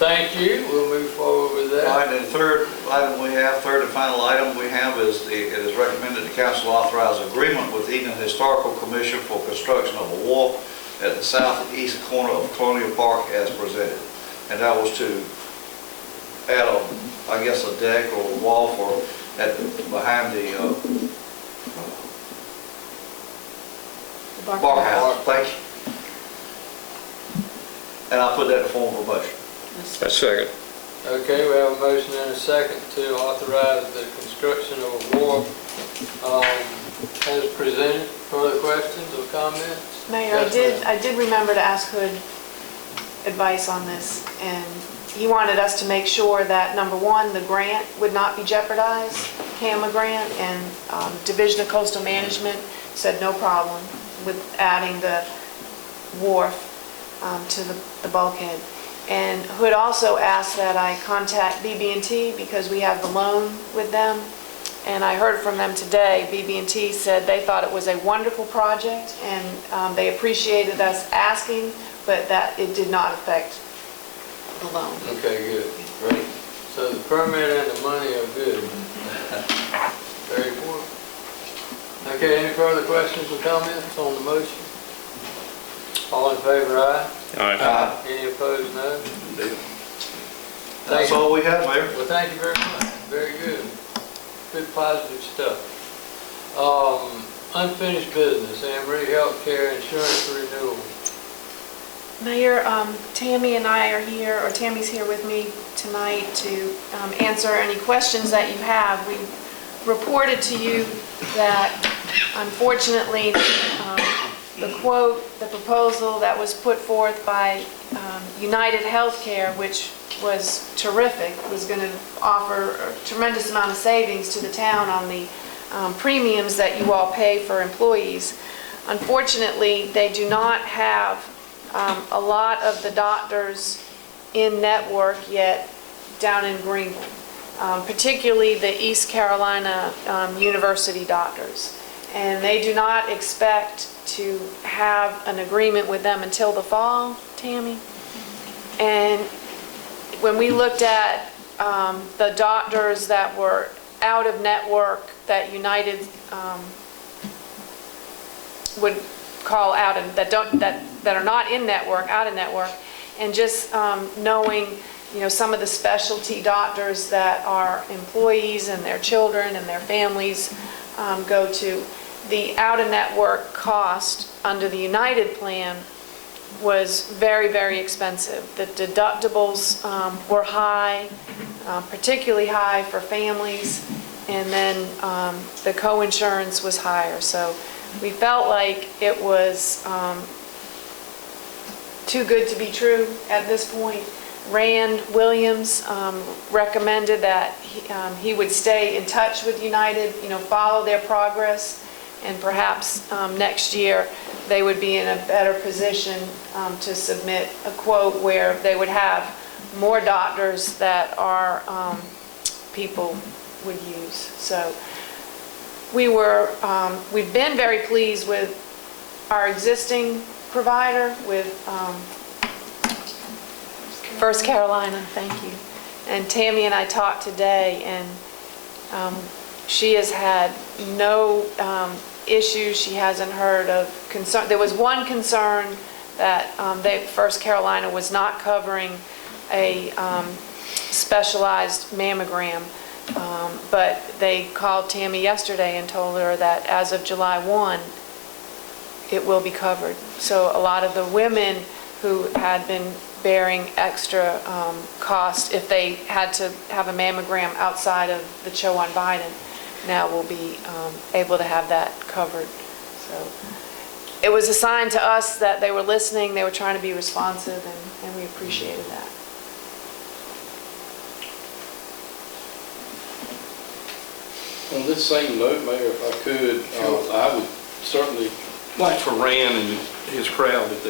Thank you. We'll move forward with All that. right, and the third and final item we have is it is recommended the council authorize agreement with Edenton Historical Commission for construction of a wharf at the southeast corner of Colonial Park as presented. And that was to add a deck or a wall behind the The Barker Barker House. House, thank you. And I'll put that in the form of a motion. A second. Okay, we have a motion and a second to authorize the construction of a wharf as presented. Further questions or comments? Mayor, Yes, I did remember to ask Hood advice on this, and he wanted us to make sure that, number one, the grant would not be jeopardized, CAMA grant, and Division of Coastal Management said no problem with adding the wharf to the bulkhead. And Hood also asked that I contact BB&T because we have the loan with them. And I heard from them today, BB&T said they thought it was a wonderful project and they appreciated us asking, but that it did not affect the loan. Okay, good, great. So the permit and the money are good. Very important. Okay, any further questions or comments on the motion? All in favor, aye? All right. Any opposed, no? That's all we have, Mayor. Well, thank you very much. Very good. Good positive stuff. Unfinished business, Emory Healthcare Insurance Renewal. Mayor, Tammy and I are here, or Tammy's here with me tonight to answer any questions that you have. We reported to you that unfortunately the quote, the proposal that was put forth by United Healthcare, which was terrific, was going to offer a tremendous amount of savings to the town on the premiums that you all pay for employees. Unfortunately, they do not have a lot of the doctors in network yet down in Greenville, particularly the East Carolina University doctors. And they do not expect to have an agreement with them until the fall, Tammy. And when we looked at the doctors that were out of network that United would call out, and that are not in network, out of network, and just knowing, you know, some of the specialty doctors that our employees and their children and their families go to, the out-of-network cost under the United plan was very, very expensive. The deductibles were high, particularly high for families, and then the co-insurance was higher. So we felt like it was too good to be true at this point. Rand Williams recommended that he would stay in touch with United, you know, follow their progress, and perhaps next year they would be in a better position to submit a quote where they would have more doctors that our people would use. So we've been very pleased with our existing provider, with First Carolina, thank you. And Tammy and I talked today, and she has had no issues. She hasn't heard of concern. There was one concern that First Carolina was not covering a specialized mammogram, but they called Tammy yesterday and told her that as of July 1, it will be covered. So a lot of the women who had been bearing extra cost if they had to have a mammogram outside of the Chowan-Biden now will be able to have that covered. So it was a sign to us that they were listening, they were trying to be responsive, and we appreciated that. On this same note, Mayor, if I could, I would certainly like for Rand and his crowd, if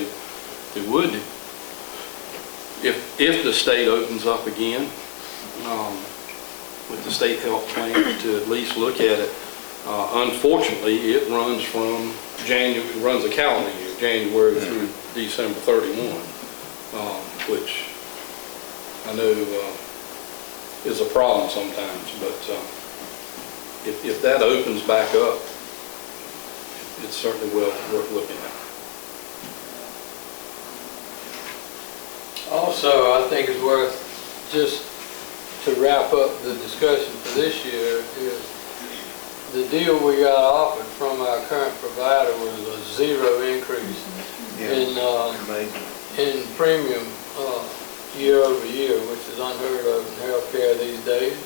they would, if the state opens up again with the state health plan, to at least look at it. Unfortunately, it runs from runs a calendar year, January through December 31, which I know is a problem sometimes, but if that opens back up, it's certainly worth looking at. Also, I think it's worth, just to wrap up the discussion for this year, is the deal we got offered from our current provider was a 0 increase in premium year over year, which is unheard of in healthcare these days.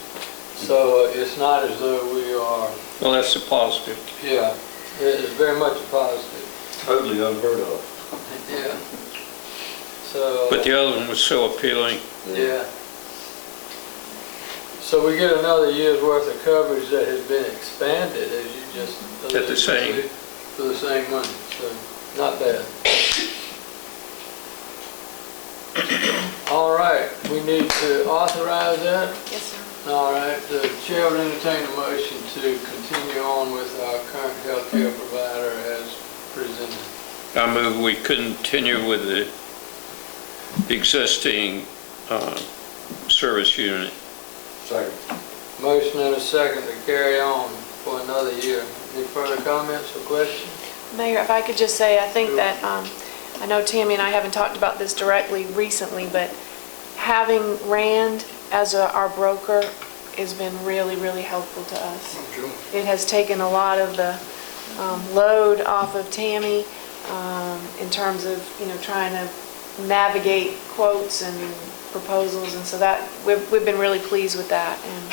So it's not as though we are, Well, that's a positive. yeah, it's very much a positive. Totally unheard of. Yeah. So. But the other one was so appealing. Yeah. So we get another year's worth of coverage that has been expanded, as you just At the same. alluded to, for the same money, so not bad. All right, we need to authorize that. Yes, sir. All right, the chair will entertain a motion to continue on with our current healthcare provider as presented. I move we continue with the existing service unit. Second. Motion and a second to carry on for another year. Any further comments or questions? Mayor, if I could just say, I think that, I know Tammy and I haven't talked about this directly recently, but having Rand as our broker has been really, really helpful to us. It has taken a lot of the load off of Tammy in terms of, trying to navigate quotes and proposals, and so that, we've been really pleased with that. And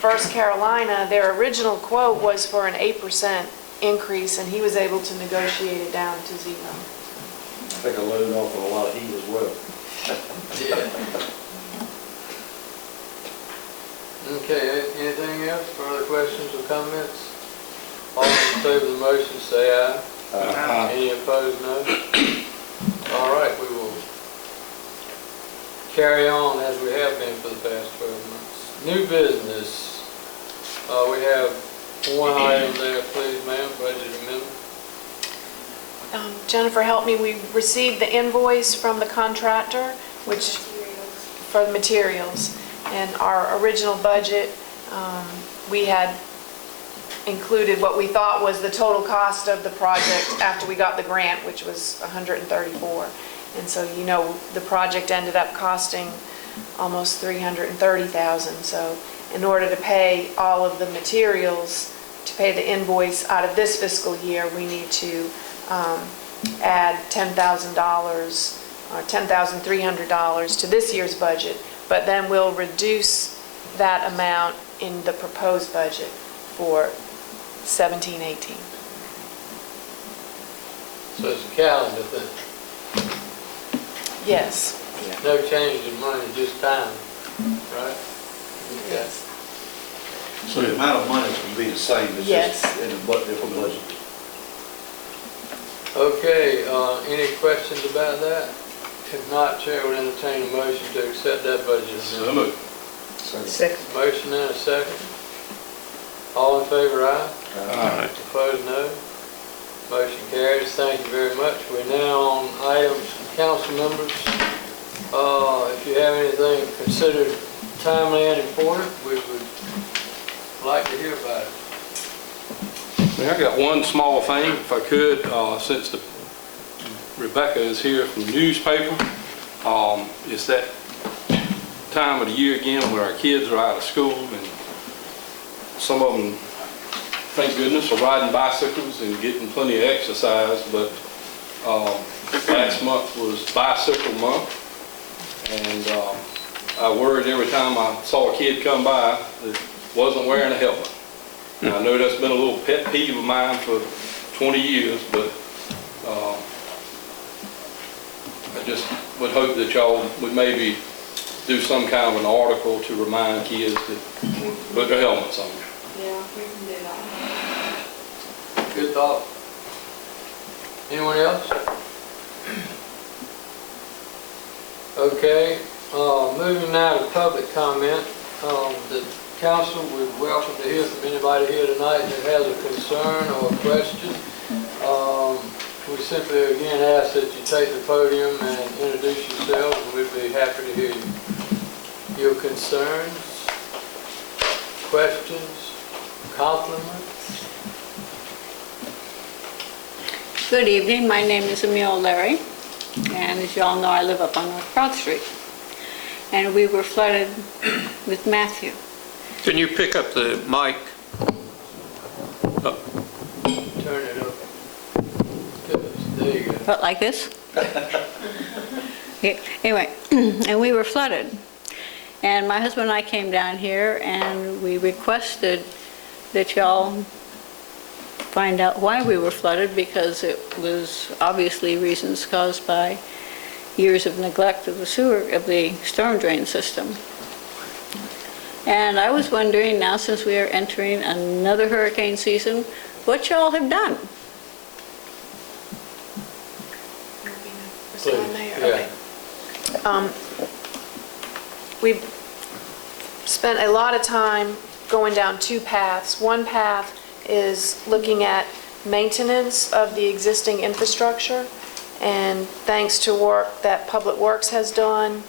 First Carolina, their original quote was for an 8% increase, and he was able to negotiate it down to 0. I think I loaded off on a lot of heat as well. Yeah. Okay, anything else? Further questions or comments? All in favor of the motion, say aye. Aye. Any opposed, no? All right, we will carry on as we have been for the past 12 months. New business. We have one item there, please, ma'am, budget amendment. Jennifer, help me, we received the invoice from the contractor, which, for the materials. And our original budget, we had included what we thought was the total cost of the project after we got the grant, which was $134. And so, the project ended up costing almost $330,000. So in order to pay all of the materials, to pay the invoice out of this fiscal year, we need to add $10,000 or $10,300 to this year's budget, but then we'll reduce that amount in the proposed budget for 17-18. So it's a calendar thing. Yes. No change in money, just time, right? Okay. So the amount of money is going to be the same, it's Yes. just in a different budget. Okay, any questions about that? If not, Chair would entertain a motion to accept that budget So amendment. moved. Second. Motion and a second. All in favor, aye? Aye. Opposed, no. Motion carries. Thank you very much. We're now on items from council members. If you have anything considered timely and important, we would like to hear about it. I got one small thing, if I could, since Rebecca is here from the newspaper. It's that time of the year again where our kids are out of school, and some of them, thank goodness, are riding bicycles and getting plenty of exercise, but last month was Bicycle Month, and I worried every time I saw a kid come by that wasn't wearing a helmet. And I know that's been a little pet peeve of mine for 20 years, but I just would hope that y'all would maybe do some kind of an article to remind kids to put their helmets on. Yeah, we can do that. Good thought. Anyone else? Okay, moving now to public comment. The council would welcome to hear from anybody here tonight that has a concern or a question. We simply again ask that you take the podium and introduce yourselves, and we'd be happy to hear you. Your concerns, questions, compliments? Good evening, my name is Emile Larry, and as you all know, I live up on North Broad Street. And we were flooded with Matthew. Can you pick up the mic? Turn it up. There you go. But like this? Okay, anyway, and we were flooded. And my husband and I came down here and we requested that y'all find out why we were flooded, because it was obviously reasons caused by years of neglect of the storm drain system. And I was wondering now, since we are entering another hurricane season, what y'all have done? Mr. Mayor, Yeah. okay. We've spent a lot of time going down two paths. One path is looking at maintenance of the existing infrastructure, and thanks to work that Public Works has done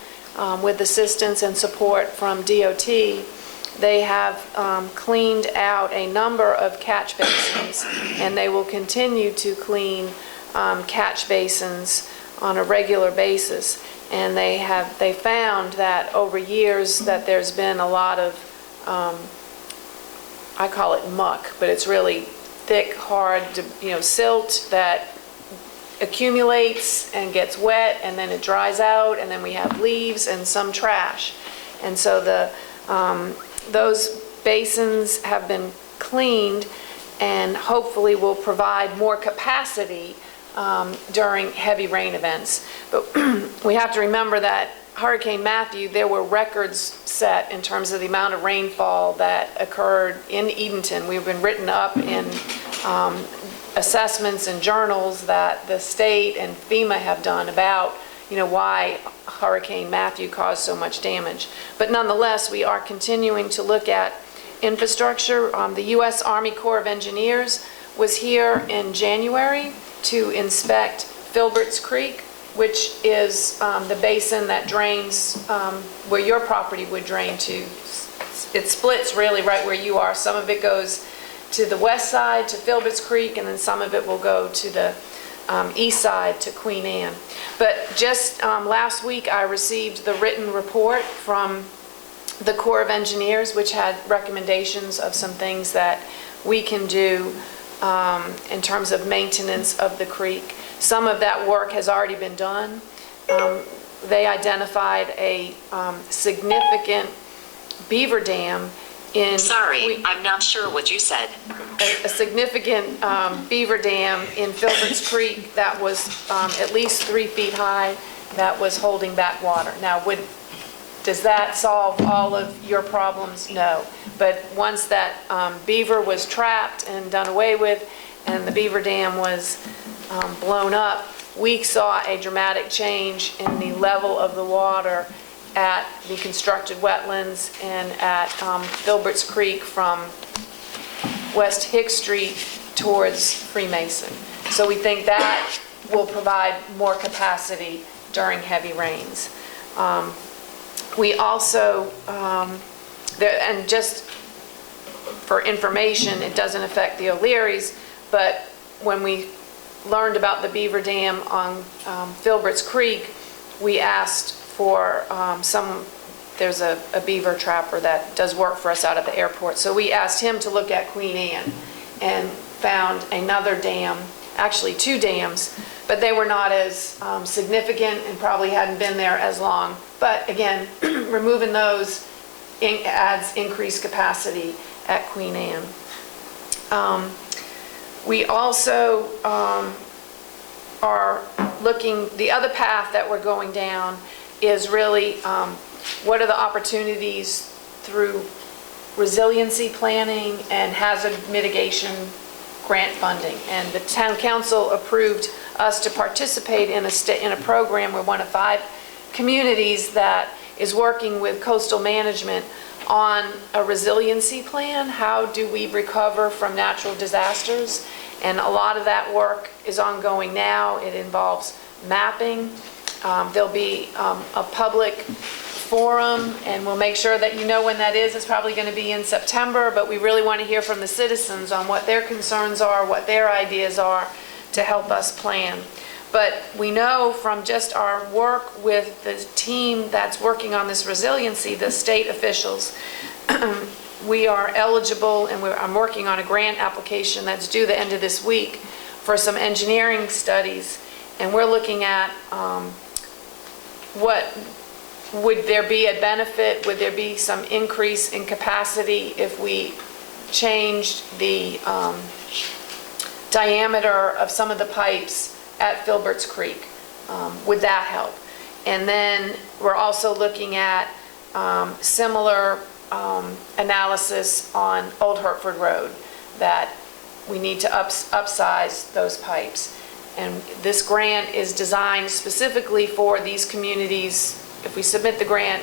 with assistance and support from DOT, they have cleaned out a number of catch basins, and they will continue to clean catch basins on a regular basis. And they found that over years that there's been a lot of, I call it muck, but it's really thick, hard, silt that accumulates and gets wet, and then it dries out, and then we have leaves and some trash. And so those basins have been cleaned and hopefully will provide more capacity during heavy rain events. But we have to remember that Hurricane Matthew, there were records set in terms of the amount of rainfall that occurred in Edenton. We've been written up in assessments and journals that the state and FEMA have done about, why Hurricane Matthew caused so much damage. But nonetheless, we are continuing to look at infrastructure. The U.S. Army Corps of Engineers was here in January to inspect Filbert's Creek, which is the basin that drains where your property would drain to. It splits really right where you are. Some of it goes to the west side to Filbert's Creek, and then some of it will go to the east side to Queen Anne. But just last week I received the written report from the Corps of Engineers, which had recommendations of some things that we can do in terms of maintenance of the creek. Some of that work has already been done. They identified a significant beaver dam in... Sorry, I'm not sure what you said. A significant beaver dam in Filbert's Creek that was at least 3 feet high, that was holding back water. Now, does that solve all of your problems? No. But once that beaver was trapped and done away with, and the beaver dam was blown up, we saw a dramatic change in the level of the water at the constructed wetlands and at Filbert's Creek from West Hick Street towards Freemason. So we think that will provide more capacity during heavy rains. We also, and just for information, it doesn't affect the O'Learys, but when we learned about the beaver dam on Filbert's Creek, we asked for there's a beaver trapper that does work for us out at the airport. So we asked him to look at Queen Anne and found another dam, actually 2 dams, but they were not as significant and probably hadn't been there as long. But again, removing those adds increased capacity at Queen Anne. We also are looking, the other path that we're going down is really what are the opportunities through resiliency planning and hazard mitigation grant funding. And the town council approved us to participate in a program. We're one of 5 communities that is working with coastal management on a resiliency plan. How do we recover from natural disasters? And a lot of that work is ongoing now. It involves mapping. There'll be a public forum, and we'll make sure that you know when that is. It's probably going to be in September, but we really want to hear from the citizens on what their concerns are, what their ideas are to help us plan. But we know from just our work with the team that's working on this resiliency, the state officials, we are eligible, and I'm working on a grant application that's due the end of this week for some engineering studies, and we're looking at what would there be a benefit, would there be some increase in capacity if we changed the diameter of some of the pipes at Filbert's Creek? Would that help? And then we're also looking at similar analysis on Old Hertford Road, that we need to upsize those pipes. And this grant is designed specifically for these communities. If we submit the grant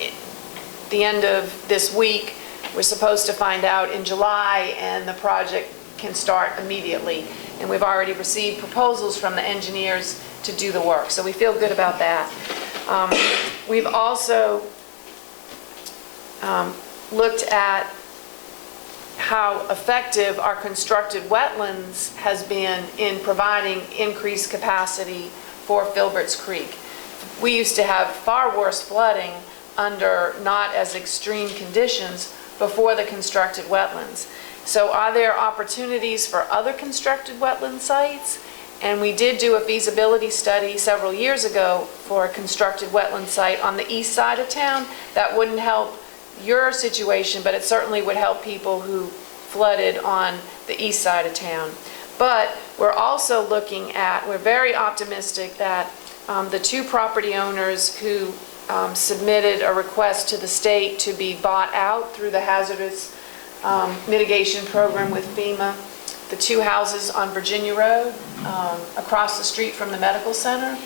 at the end of this week, we're supposed to find out in July, and the project can start immediately. And we've already received proposals from the engineers to do the work, so we feel good about that. We've also looked at how effective our constructed wetlands has been in providing increased capacity for Filbert's Creek. We used to have far worse flooding under not as extreme conditions before the constructed wetlands. So are there opportunities for other constructed wetland sites? And we did do a feasibility study several years ago for a constructed wetland site on the east side of town. That wouldn't help your situation, but it certainly would help people who flooded on the east side of town. But we're also looking at, we're very optimistic that the two property owners who submitted a request to the state to be bought out through the hazardous mitigation program with FEMA, the two houses on Virginia Road, across the street from the medical center.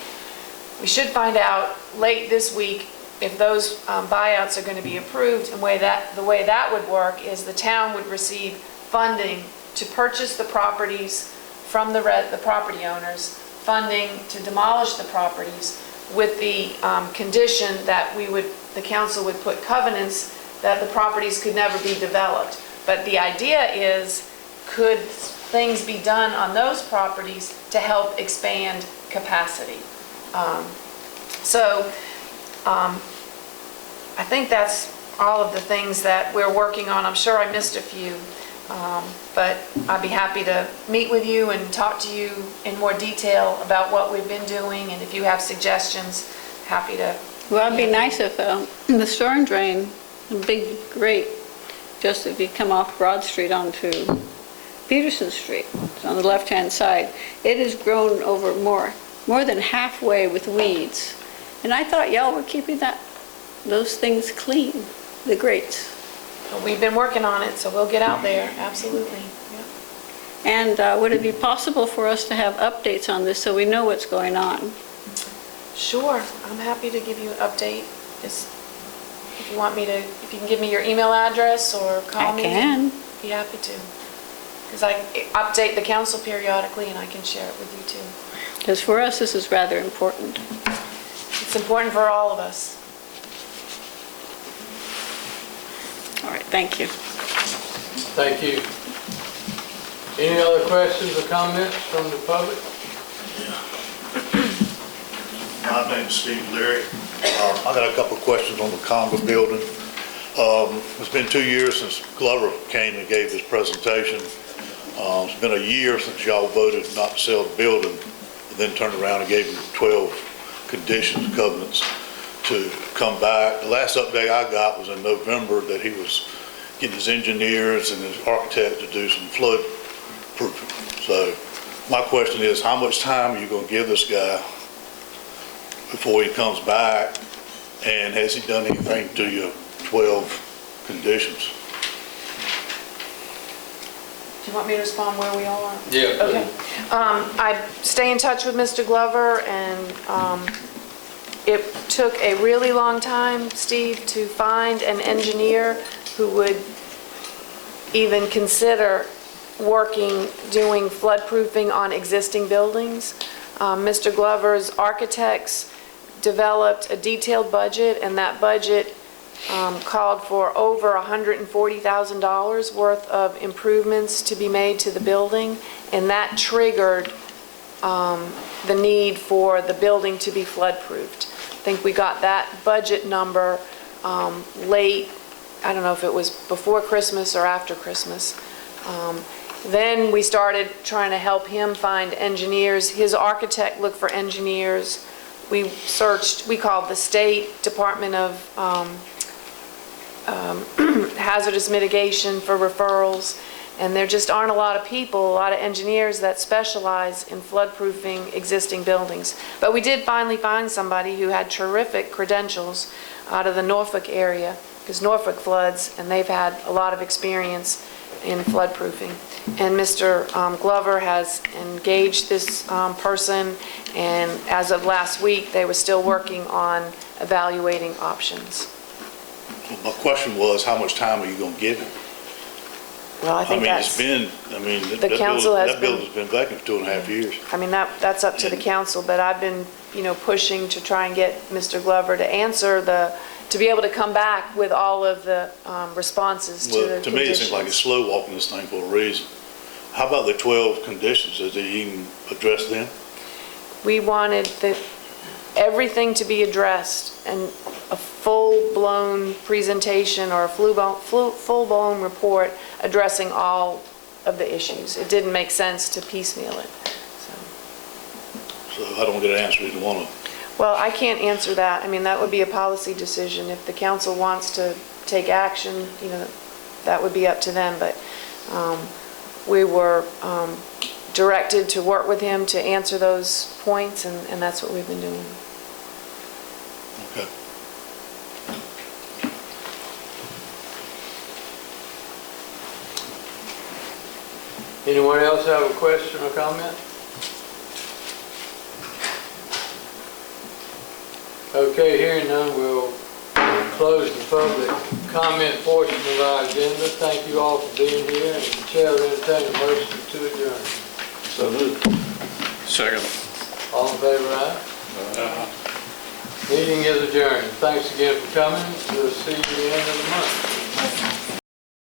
We should find out late this week if those buyouts are going to be approved. And the way that would work is the town would receive funding to purchase the properties from the property owners, funding to demolish the properties, with the condition that the council would put covenants that the properties could never be developed. But the idea is, could things be done on those properties to help expand capacity? I think that's all of the things that we're working on. I'm sure I missed a few, but I'd be happy to meet with you and talk to you in more detail about what we've been doing, and if you have suggestions, happy to. Well, it'd be nice if the storm drain, the big grate, just if you come off Broad Street onto Peterson Street, it's on the left-hand side, it has grown over more than halfway with weeds. And I thought y'all were keeping those things clean, the grates. We've been working on it, so we'll get out there, absolutely. Yeah. And would it be possible for us to have updates on this so we know what's going on? Sure, I'm happy to give you an update. If you want me to, if you can give me your email address or call me. I can. Be happy to. Because I update the council periodically, and I can share it with you too. Because for us, this is rather important. It's important for all of us. All right, thank you. Thank you. Any other questions or comments from the public? My name's Steve Leary. I got a couple of questions on the Conga building. It's been 2 years since Glover came and gave his presentation. It's been a year since y'all voted not to sell the building, and then turned around and gave him 12 conditions, covenants to come back. The last update I got was in November that he was getting his engineers and his architect to do some flood proofing. So my question is, how much time are you going to give this guy before he comes back, and has he done anything to your 12 conditions? Do you want me to respond where we are? Yeah. Okay. I stay in touch with Mr. Glover, and it took a really long time, Steve, to find an engineer who would even consider doing floodproofing on existing buildings. Mr. Glover's architects developed a detailed budget, and that budget called for over $140,000 worth of improvements to be made to the building, and that triggered the need for the building to be flood-proofed. I think we got that budget number late I don't know if it was before Christmas or after Christmas. Then we started trying to help him find engineers. His architect looked for engineers. We searched, we called the State Department of Hazardous Mitigation for referrals, and there just aren't a lot of people, a lot of engineers that specialize in floodproofing existing buildings. But we did finally find somebody who had terrific credentials out of the Norfolk area, because Norfolk floods, and they've had a lot of experience in floodproofing. And Mr. Glover has engaged this person, and as of last week, they were still working on evaluating options. Well, my question was, how much time are you going to give him? Well, I think that's, The council has that building's been vacant for 2.5 years. I mean, that's up to the council, but I've been, pushing to try and get Mr. Glover to answer to be able to come back with all of the responses to the Well, to me, it seems like it's slow walking this thing for a reason. How about the 12 conditions? Did he even address them? We wanted everything to be addressed, and a full-blown presentation or a full-blown report addressing all of the issues. It didn't make sense to piecemeal it. So I don't get an answer to either one of them. Well, I can't answer that. I mean, that would be a policy decision. If the council wants to take action, that would be up to them. But we were directed to work with him to answer those points, and that's what we've been doing. Okay. Anyone else have a question or comment? Okay, hearing none, we'll close the public comment portion of our agenda. Thank you all for being here, and the chair will entertain a motion to adjourn. So moved. Second. All in favor, aye? Meeting is adjourned. Thanks again for coming. We'll see you at the end of the month.